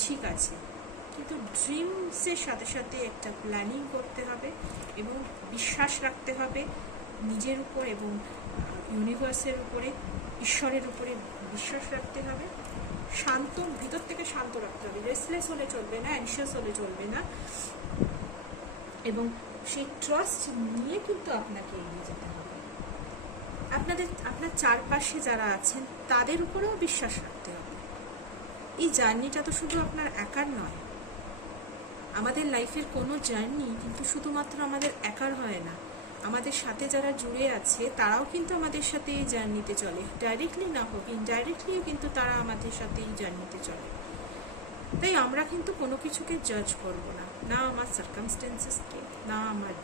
ঠিক আছে, কিন্তু ড্রিমসের সাথে সাথে একটা প্ল্যানিং করতে হবে এবং বিশ্বাস রাখতে হবে নিজের উপর এবং ইউনিভার্সের উপরে, ঈশ্বরের উপরে বিশ্বাস রাখতে হবে। শান্ত, ভিতর থেকে শান্ত রাখতে হবে, রেস্টলেস হলে চলবে না, অ্যানশিয়াস হলে চলবে না। এবং সেই ট্রাস্ট নিয়ে কিন্তু আপনাকে এগিয়ে যেতে হবে। আপনার চারপাশে যারা আছেন তাদের উপরেও বিশ্বাস রাখতে হবে। এই জার্নিটা তো শুধু আপনার একার নয়। আমাদের লাইফের কোনো জার্নি কিন্তু শুধুমাত্র আমাদের একার হয় না। আমাদের সাথে যারা জুড়ে আছে তারাও কিন্তু আমাদের সাথে এই জার্নিতে চলে, ডাইরেক্টলি না হোক ইনডাইরেক্টলিও কিন্তু তারা আমাদের সাথে এই জার্নিতে চলে। তাই আমরা কিন্তু কোনো কিছুকে জাজ করব না, না আমার সার্কামস্টেন্সেসকে, না আমার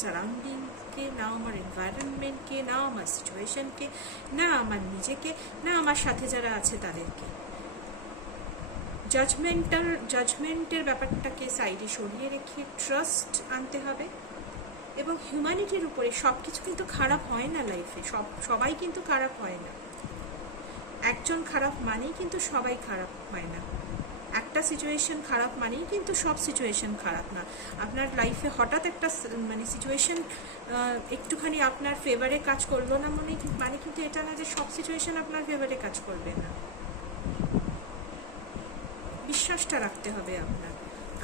সারাউন্ডিংকে, না আমার এনভায়রনমেন্টকে, না আমার সিচুয়েশনকে, না আমার নিজেকে, না আমার সাথে যারা আছে তাদেরকে। জাজমেন্টের ব্যাপারটাকে সাইডে সরিয়ে রেখে ট্রাস্ট আনতে হবে। এবং হিউম্যানিটির উপরে সব কিছু কিন্তু খারাপ হয় না লাইফে, সবাই কিন্তু খারাপ হয় না। একজন খারাপ মানেই কিন্তু সবাই খারাপ হয় না। একটা সিচুয়েশন খারাপ মানেই কিন্তু সব সিচুয়েশন খারাপ না। আপনার লাইফে হঠাৎ একটা সিচুয়েশন একটুখানি আপনার ফেভারে কাজ করলো না মানে কিন্তু এটা না যে সব সিচুয়েশন আপনার ফেভারে কাজ করবে না। বিশ্বাসটা রাখতে হবে আপনার।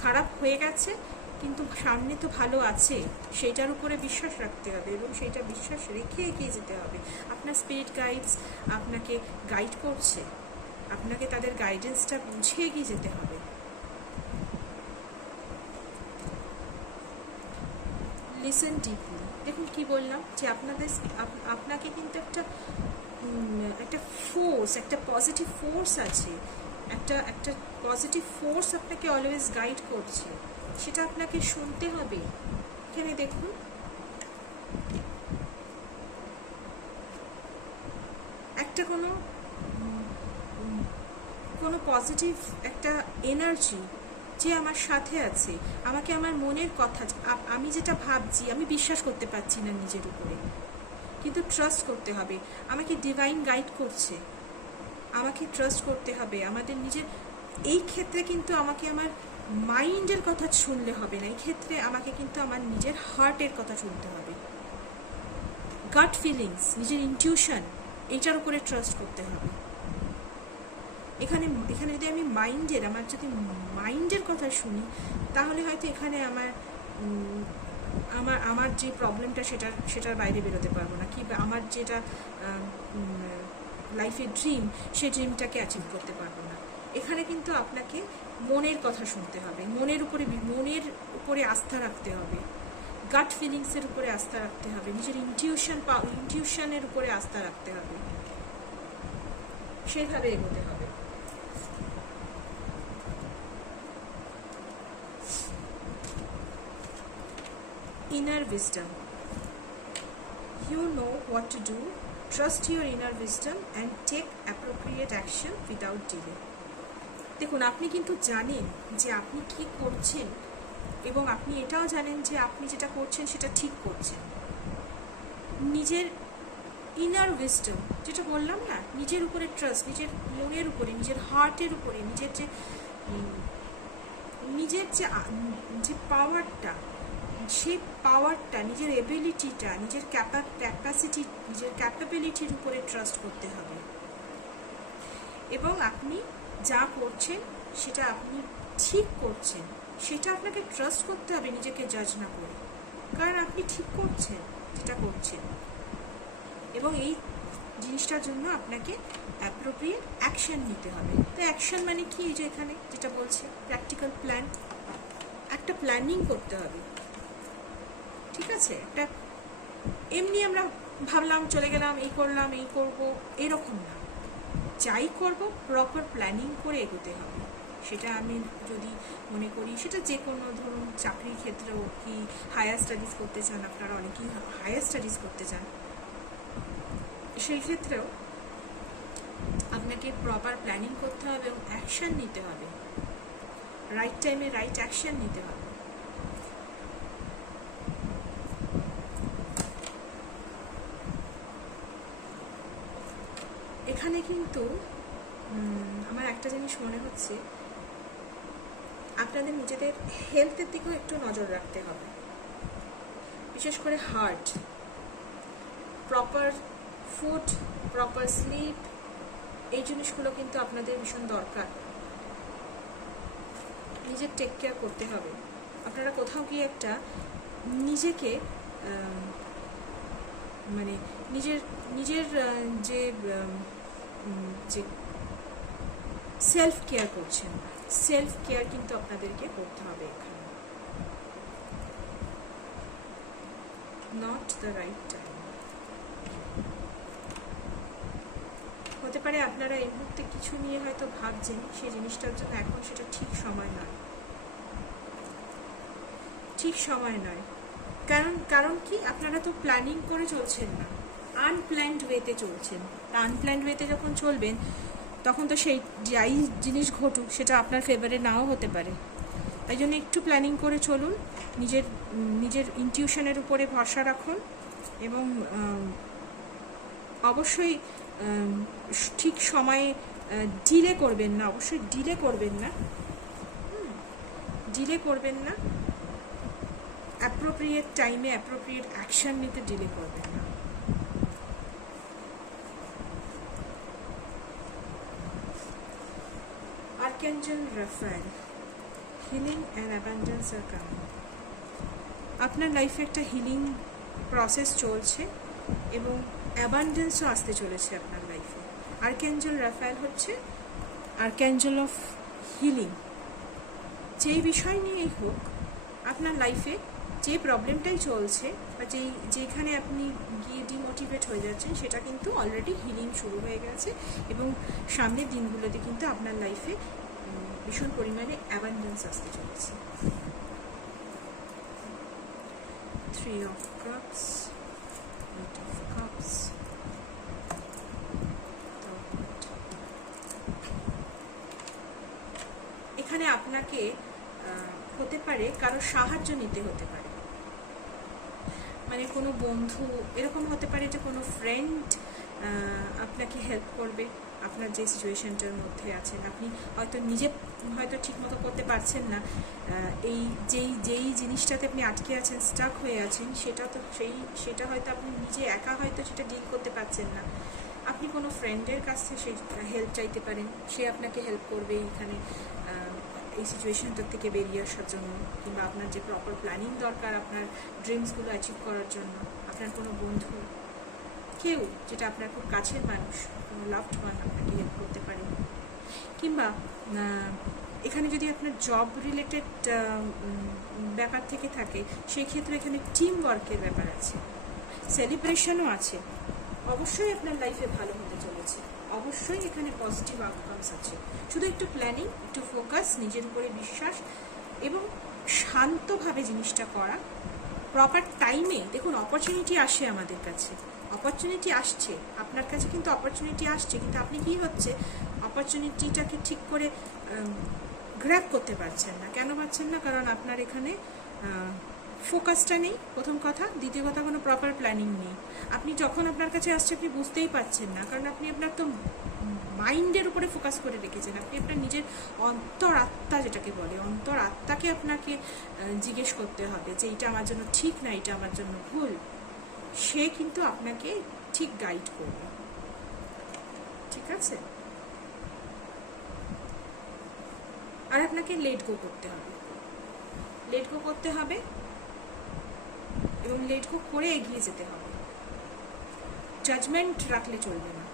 খারাপ হয়ে গেছে কিন্তু সামনে তো ভালো আছে, সেইটার উপরে বিশ্বাস রাখতে হবে এবং সেইটা বিশ্বাস রেখে এগিয়ে যেতে হবে। আপনার স্পিরিট গাইডস আপনাকে গাইড করছে, আপনাকে তাদের গাইডেন্সটা বুঝে এগিয়ে যেতে হবে। Listen deeply. দেখুন কি বললাম যে আপনাকে কিন্তু একটা ফোর্স, একটা পজিটিভ ফোর্স আছে, একটা পজিটিভ ফোর্স আপনাকে অলওয়েজ গাইড করছে, সেটা আপনাকে শুনতে হবে। এখানে দেখুন একটা কোনো পজিটিভ একটা এনার্জি যে আমার সাথে আছে, আমাকে আমার মনের কথা, আমি যেটা ভাবছি আমি বিশ্বাস করতে পারছি না নিজের উপরে, কিন্তু ট্রাস্ট করতে হবে। আমাকে ডিভাইন গাইড করছে, আমাকে ট্রাস্ট করতে হবে আমাদের নিজের। এই ক্ষেত্রে কিন্তু আমাকে আমার মাইন্ডের কথা শুনলে হবে না, এই ক্ষেত্রে আমাকে কিন্তু আমার নিজের হার্টের কথা শুনতে হবে। গাট ফিলিংস, নিজের ইনটিউশন, এইটার উপরে ট্রাস্ট করতে হবে। এখানে যদি আমি আমার যদি মাইন্ডের কথা শুনি, তাহলে হয়তো এখানে আমার যে প্রবলেমটা সেটার বাইরে বেরোতে পারবো না, কি আমার যেটা লাইফের ড্রিম, সেই ড্রিমটাকে অ্যাচিভ করতে পারবো না। এখানে কিন্তু আপনাকে মনের কথা শুনতে হবে, মনের উপরে আস্থা রাখতে হবে, গাট ফিলিংসের উপরে আস্থা রাখতে হবে, নিজের ইনটিউশনের উপরে আস্থা রাখতে হবে, সেইভাবে এগোতে হবে। Inner wisdom. You know what to do. Trust your inner wisdom and take appropriate action without delay. দেখুন, আপনি কিন্তু জানেন যে আপনি কি করছেন এবং আপনি এটাও জানেন যে আপনি যেটা করছেন সেটা ঠিক করছেন। নিজের ইনার উইজডম, যেটা বললাম না, নিজের উপরে ট্রাস্ট, নিজের মনের উপরে, নিজের হার্টের উপরে, নিজের যে পাওয়ারটা, সেই পাওয়ারটা, নিজের এবিলিটিটা, নিজের ক্যাপাসিটি, নিজের ক্যাপাবিলিটির উপরে ট্রাস্ট করতে হবে। এবং আপনি যা করছেন সেটা আপনি ঠিক করছেন, সেটা আপনাকে ট্রাস্ট করতে হবে, নিজেকে জাজ না করে, কারণ আপনি ঠিক করছেন যেটা করছেন। এবং এই জিনিসটার জন্য আপনাকে অ্যাপ্রোপ্রিয়েট অ্যাকশন নিতে হবে। তো অ্যাকশন মানে কি, এই যে এখানে যেটা বলছে প্র্যাকটিক্যাল প্ল্যান, একটা প্ল্যানিং করতে হবে, ঠিক আছে? একটা এমনি আমরা ভাবলাম চলে গেলাম, এই করলাম এই করব, এরকম না। যাই করব প্রপার প্ল্যানিং করে এগোতে হবে। সেটা আমি যদি মনে করি, সেটা যে কোনো ধরুন চাকরির ক্ষেত্রেও, কি হায়ার স্টাডিজ করতে চান, আপনারা অনেকেই হায়ার স্টাডিজ করতে চান, সেই ক্ষেত্রেও আপনাকে প্রপার প্ল্যানিং করতে হবে এবং অ্যাকশন নিতে হবে, রাইট টাইমে রাইট অ্যাকশন নিতে হবে। এখানে কিন্তু আমার একটা জিনিস মনে হচ্ছে, আপনাদের নিজেদের হেলথের দিকেও একটু নজর রাখতে হবে, বিশেষ করে heart. Proper food, proper slip, এই জিনিসগুলো কিন্তু আপনাদের ভীষণ দরকার। নিজের টেক কেয়ার করতে হবে। আপনারা কোথাও গিয়ে একটা নিজেকে মানে নিজের নিজের যে যে সেলফ কেয়ার করছেন, সেলফ কেয়ার কিন্তু আপনাদেরকে করতে হবে এখানে। Not the right time. হতে পারে আপনারা এই মুহূর্তে কিছু নিয়ে হয়তো ভাবছেন, সেই জিনিসটার জন্য এখন সেটা ঠিক সময় নয়, ঠিক সময় নয়। কারণ কি, আপনারা তো প্ল্যানিং করে চলছেন না, আনপ্ল্যান্ড ওয়েতে চলছেন। আনপ্ল্যান্ড ওয়েতে যখন চলবেন তখন তো সেই যাই জিনিস ঘটুক সেটা আপনার ফেভারে নাও হতে পারে। তাই জন্য একটু প্ল্যানিং করে চলুন, নিজের ইনটিউশনের উপরে ভরসা রাখুন এবং অবশ্যই ঠিক সময়ে ডিলে করবেন না, অবশ্যই ডিলে করবেন না, ডিলে করবেন না। অ্যাপ্রোপ্রিয়েট টাইমে অ্যাপ্রোপ্রিয়েট অ্যাকশন নিতে ডিলে করবেন না। Archangel Raphael, healing and abundance are coming. আপনার লাইফে একটা হিলিং প্রসেস চলছে এবং অ্যাবান্ডেন্সও আসতে চলেছে আপনার লাইফে। আর্কএঞ্জেল রাফায়েল হচ্ছে আর্কএঞ্জেল অফ হিলিং। যেই বিষয় নিয়েই হোক আপনার লাইফে, যে প্রবলেমটাই চলছে বা যেখানে আপনি গিয়ে ডিমোটিভেট হয়ে যাচ্ছেন, সেটা কিন্তু অলরেডি হিলিং শুরু হয়ে গেছে এবং সামনের দিনগুলোতে কিন্তু আপনার লাইফে ভীষণ পরিমাণে অ্যাবান্ডেন্স আসতে চলেছে। 3 of Cups, 8 of Cups, এখানে আপনাকে হতে পারে কারো সাহায্য নিতে হতে পারে, মানে কোনো বন্ধু, এরকম হতে পারে যে কোনো ফ্রেন্ড আপনাকে হেল্প করবে আপনার যে সিচুয়েশনটার মধ্যে আছেন। আপনি হয়তো নিজে হয়তো ঠিকমতো করতে পারছেন না, এই যেই জিনিসটাতে আপনি আটকে আছেন, স্টাক হয়ে আছেন, সেটা হয়তো আপনি নিজে একা হয়তো সেটা ডিল করতে পারছেন না। আপনি কোনো ফ্রেন্ডের কাছ থেকে সেই হেল্প চাইতে পারেন, সে আপনাকে হেল্প করবে এইখানে এই সিচুয়েশনটার থেকে বেরিয়ে আসার জন্য, কিংবা আপনার যে প্রপার প্ল্যানিং দরকার আপনার ড্রিমসগুলো অ্যাচিভ করার জন্য। আপনার কোনো বন্ধু, কেউ যেটা আপনার খুব কাছের মানুষ, কোনো লাভড ওয়ান আপনাকে হেল্প করতে পারে। কিংবা এখানে যদি আপনার জব রিলেটেড ব্যাপার থেকে থাকে, সেই ক্ষেত্রে এখানে টিম ওয়ার্কের ব্যাপার আছে, সেলিব্রেশনও আছে। অবশ্যই আপনার লাইফে ভালো হতে চলেছে, অবশ্যই এখানে পজিটিভ আউটকামস আছে। শুধু একটু প্ল্যানিং, একটু ফোকাস, নিজের উপরে বিশ্বাস এবং শান্তভাবে জিনিসটা করা, প্রপার টাইমে। দেখুন, অপরচুনিটি আসে আমাদের কাছে, অপরচুনিটি আসছে আপনার কাছে, কিন্তু অপরচুনিটি আসছে, কিন্তু আপনি কি হচ্ছে অপরচুনিটিটাকে ঠিক করে গ্র্যাব করতে পারছেন না। কেন পারছেন না? কারণ আপনার এখানে ফোকাসটা নেই, প্রথম কথা। দ্বিতীয় কথা, কোনো প্রপার প্ল্যানিং নেই। আপনি যখন আপনার কাছে আসছে আপনি বুঝতেই পারছেন না, কারণ আপনি আপনার তো মাইন্ডের উপরে ফোকাস করে রেখেছেন, আপনি আপনার নিজের অন্তরাত্মা যেটাকে বলে, অন্তরাত্মাকে আপনাকে জিজ্ঞেস করতে হবে যে এটা আমার জন্য ঠিক না, এটা আমার জন্য ভুল। সে কিন্তু আপনাকে ঠিক গাইড করবে, ঠিক আছে? আর আপনাকে লেট গো করতে হবে, লেট গো করতে হবে এবং লেট গো করে এগিয়ে যেতে হবে। জাজমেন্ট রাখলে চলবে না,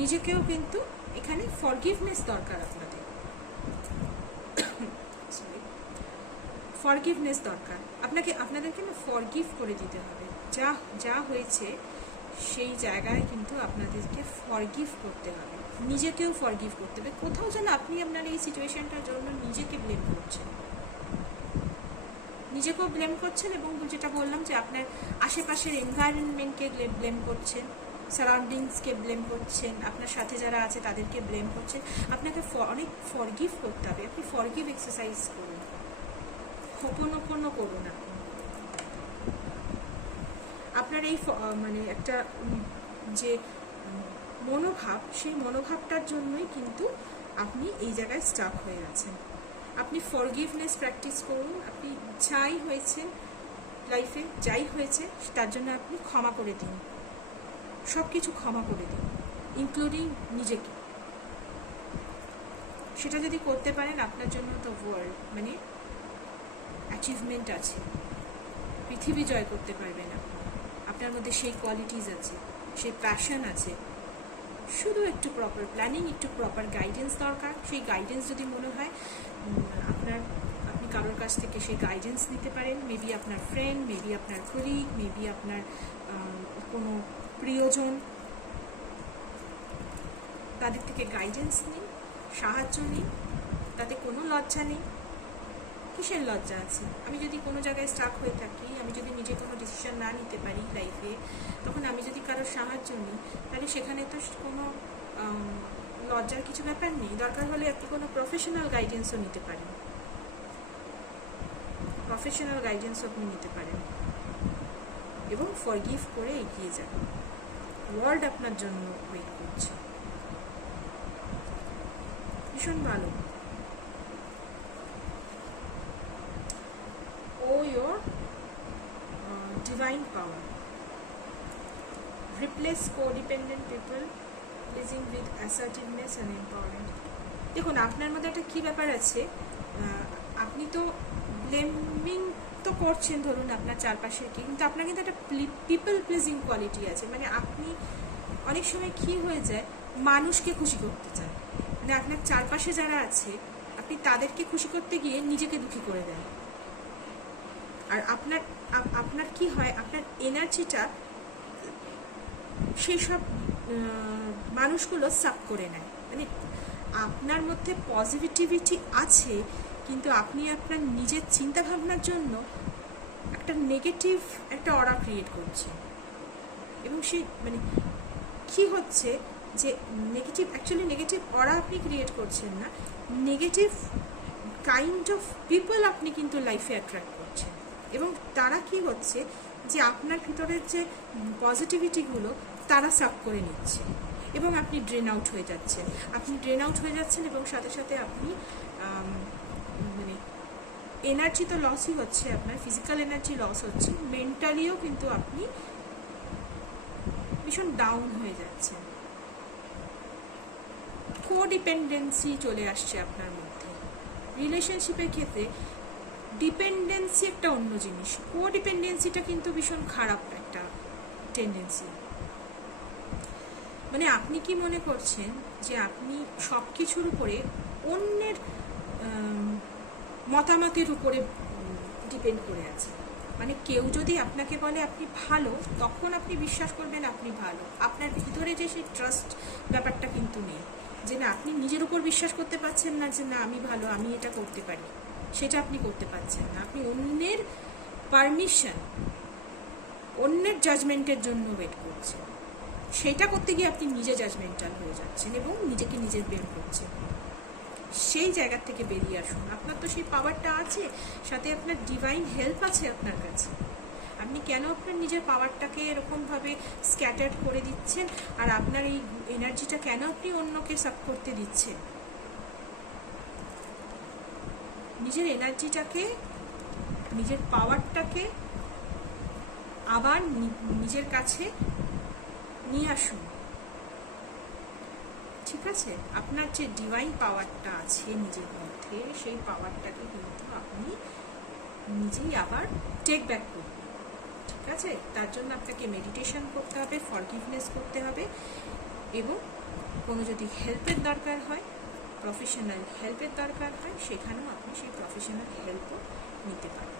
নিজেকেও কিন্তু এখানে ফরগিভনেস দরকার আপনাদের, ফরগিভনেস দরকার আপনাদেরকে না ফরগিভ করে দিতে হবে। যা হয়েছে সেই জায়গায় কিন্তু আপনাদেরকে ফরগিভ করতে হবে, নিজেকেও ফরগিভ করতে হবে। কোথাও যেন আপনি আপনার এই সিচুয়েশনটার জন্য নিজেকে ব্লেম করছেন, নিজেকেও ব্লেম করছেন এবং যেটা বললাম যে আপনার আশেপাশের এনভায়রনমেন্টকে ব্লেম করছেন, সারাউন্ডিংসকে ব্লেম করছেন, আপনার সাথে যারা আছে তাদেরকে ব্লেম করছেন। আপনাকে অনেক ফরগিভ করতে হবে। আপনি ফরগিভ এক্সারসাইজ করুন, হোপোনোপোনো করুন। আপনার এই মানে একটা যে মনোভাব, সেই মনোভাবটার জন্যই কিন্তু আপনি এই জায়গায় স্টাক হয়ে আছেন। আপনি ফরগিভনেস প্র্যাকটিস করুন। আপনি যাই হয়েছে লাইফে, যাই হয়েছে তার জন্য আপনি ক্ষমা করে দিন, সব কিছু ক্ষমা করে দিন, ইনক্লুডিং নিজেকে। সেটা যদি করতে পারেন আপনার জন্য তো ওয়ার্ল্ড মানে অ্যাচিভমেন্ট আছে, পৃথিবী জয় করতে পারবেন আপনি। আপনার মধ্যে সেই কোয়ালিটিস আছে, সেই প্যাশন আছে, শুধু একটু প্রপার প্ল্যানিং, একটু প্রপার গাইডেন্স দরকার। সেই গাইডেন্স যদি মনে হয় আপনি কারোর কাছ থেকে সেই গাইডেন্স নিতে পারেন, মেবি আপনার ফ্রেন্ড, মেবি আপনার কলিগ, মেবি আপনার কোনো প্রিয়জন, তাদের থেকে গাইডেন্স নিন, সাহায্য নিন, তাতে কোনো লজ্জা নেই। কিসের লজ্জা আছে? আমি যদি কোনো জায়গায় স্টাক হয়ে থাকি, আমি যদি নিজে কোনো ডিসিশন না নিতে পারি লাইফে, তখন আমি যদি কারোর সাহায্য নিই, তাহলে সেখানে তো কোনো লজ্জার কিছু ব্যাপার নেই। দরকার হলে আপনি কোনো প্রফেশনাল গাইডেন্সও নিতে পারেন, প্রফেশনাল গাইডেন্সও আপনি নিতে পারেন এবং ফরগিভ করে এগিয়ে যান। ওয়ার্ল্ড আপনার জন্য ওয়েট করছে, ভীষণ ভালো। Your divine power. Replace codependent people, pleasing with assertiveness and empowerment. দেখুন আপনার মধ্যে একটা কী ব্যাপার আছে, আপনি তো ব্লেমিং তো করছেন ধরুন আপনার চারপাশের কি, কিন্তু আপনার কিন্তু একটা পিপল প্লিজিং কোয়ালিটি আছে। মানে আপনি অনেক সময় কী হয়ে যায়, মানুষকে খুশি করতে চান, মানে আপনার চারপাশে যারা আছে আপনি তাদেরকে খুশি করতে গিয়ে নিজেকে দুঃখী করে দেন। আর আপনার কি হয়, আপনার এনার্জিটা সেই সব মানুষগুলো সাক করে নেয়। মানে আপনার মধ্যে পজিটিভিটি আছে, কিন্তু আপনি আপনার নিজের চিন্তাভাবনার জন্য একটা নেগেটিভ একটা অরা ক্রিয়েট করছেন। এবং সেই মানে কি হচ্ছে যে নেগেটিভ অরা আপনি ক্রিয়েট করছেন না, নেগেটিভ কাইন্ড অফ পিপল আপনি কিন্তু লাইফে অ্যাট্রাক্ট করছেন। এবং তারা কি হচ্ছে যে আপনার ভিতরের যে পজিটিভিটিগুলো তারা সাক করে নিচ্ছে এবং আপনি ড্রেন আউট হয়ে যাচ্ছেন। এবং সাথে সাথে আপনি মানে এনার্জি তো লসই হচ্ছে, আপনার ফিজিক্যাল এনার্জি লস হচ্ছে, মেন্টালিও কিন্তু আপনি ভীষণ ডাউন হয়ে যাচ্ছেন। কোডিপেন্ডেন্সি চলে আসছে আপনার মধ্যে। রিলেশনশিপের ক্ষেত্রে ডিপেন্ডেন্সি একটা অন্য জিনিস, কোডিপেন্ডেন্সিটা কিন্তু ভীষণ খারাপ একটা টেন্ডেন্সি। মানে আপনি কি মনে করছেন যে আপনি সব কিছুর উপরে অন্যের মতামতের উপরে ডিপেন্ড করে আছেন। মানে কেউ যদি আপনাকে বলে আপনি ভালো, তখন আপনি বিশ্বাস করবেন আপনি ভালো। আপনার ভিতরে যে সেই ট্রাস্ট ব্যাপারটা কিন্তু নেই, যে না আপনি নিজের উপর বিশ্বাস করতে পারছেন না যে না আমি ভালো, আমি এটা করতে পারি, সেটা আপনি করতে পারছেন না। আপনি অন্যের পারমিশন, অন্যের জাজমেন্টের জন্য ওয়েট করছেন। সেটা করতে গিয়ে আপনি নিজে জাজমেন্টাল হয়ে যাচ্ছেন এবং নিজেকে নিজের ব্লেম করছেন। সেই জায়গা থেকে বেরিয়ে আসুন। আপনার তো সেই পাওয়ারটা আছে, সাথে আপনার ডিভাইন হেল্প আছে আপনার কাছে। আপনি কেন আপনার নিজের পাওয়ারটাকে এরকমভাবে স্ক্যাটার্ড করে দিচ্ছেন, আর আপনার এই এনার্জিটা কেন আপনি অন্যকে সাপ করতে দিচ্ছেন? নিজের এনার্জিটাকে, নিজের পাওয়ারটাকে আবার নিজের কাছে নিয়ে আসুন, ঠিক আছে? আপনার যে ডিভাইন পাওয়ারটা আছে নিজের মধ্যে, সেই পাওয়ারটাকে কিন্তু আপনি নিজেই আবার টেক ব্যাক করুন, ঠিক আছে? তার জন্য আপনাকে মেডিটেশন করতে হবে, ফরগিভনেস করতে হবে, এবং কোনো যদি হেল্পের দরকার হয়, প্রফেশনাল হেল্পের দরকার হয়, সেখানেও আপনি সেই প্রফেশনাল হেল্পও নিতে পারেন।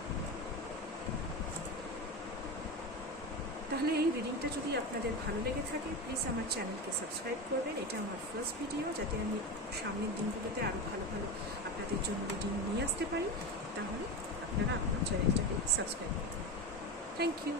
তাহলে এই রিডিংটা যদি আপনাদের ভালো লেগে থাকে, প্লিজ আমার চ্যানেলকে সাবস্ক্রাইব করবেন। এটা আমার ফার্স্ট ভিডিও, যাতে আমি সামনের দিনগুলোতে আরও ভালো ভালো আপনাদের জন্য রিডিং নিয়ে আসতে পারি। তাহলে আপনারা আপনার চ্যানেলটাকে সাবস্ক্রাইব করবেন। Thank you.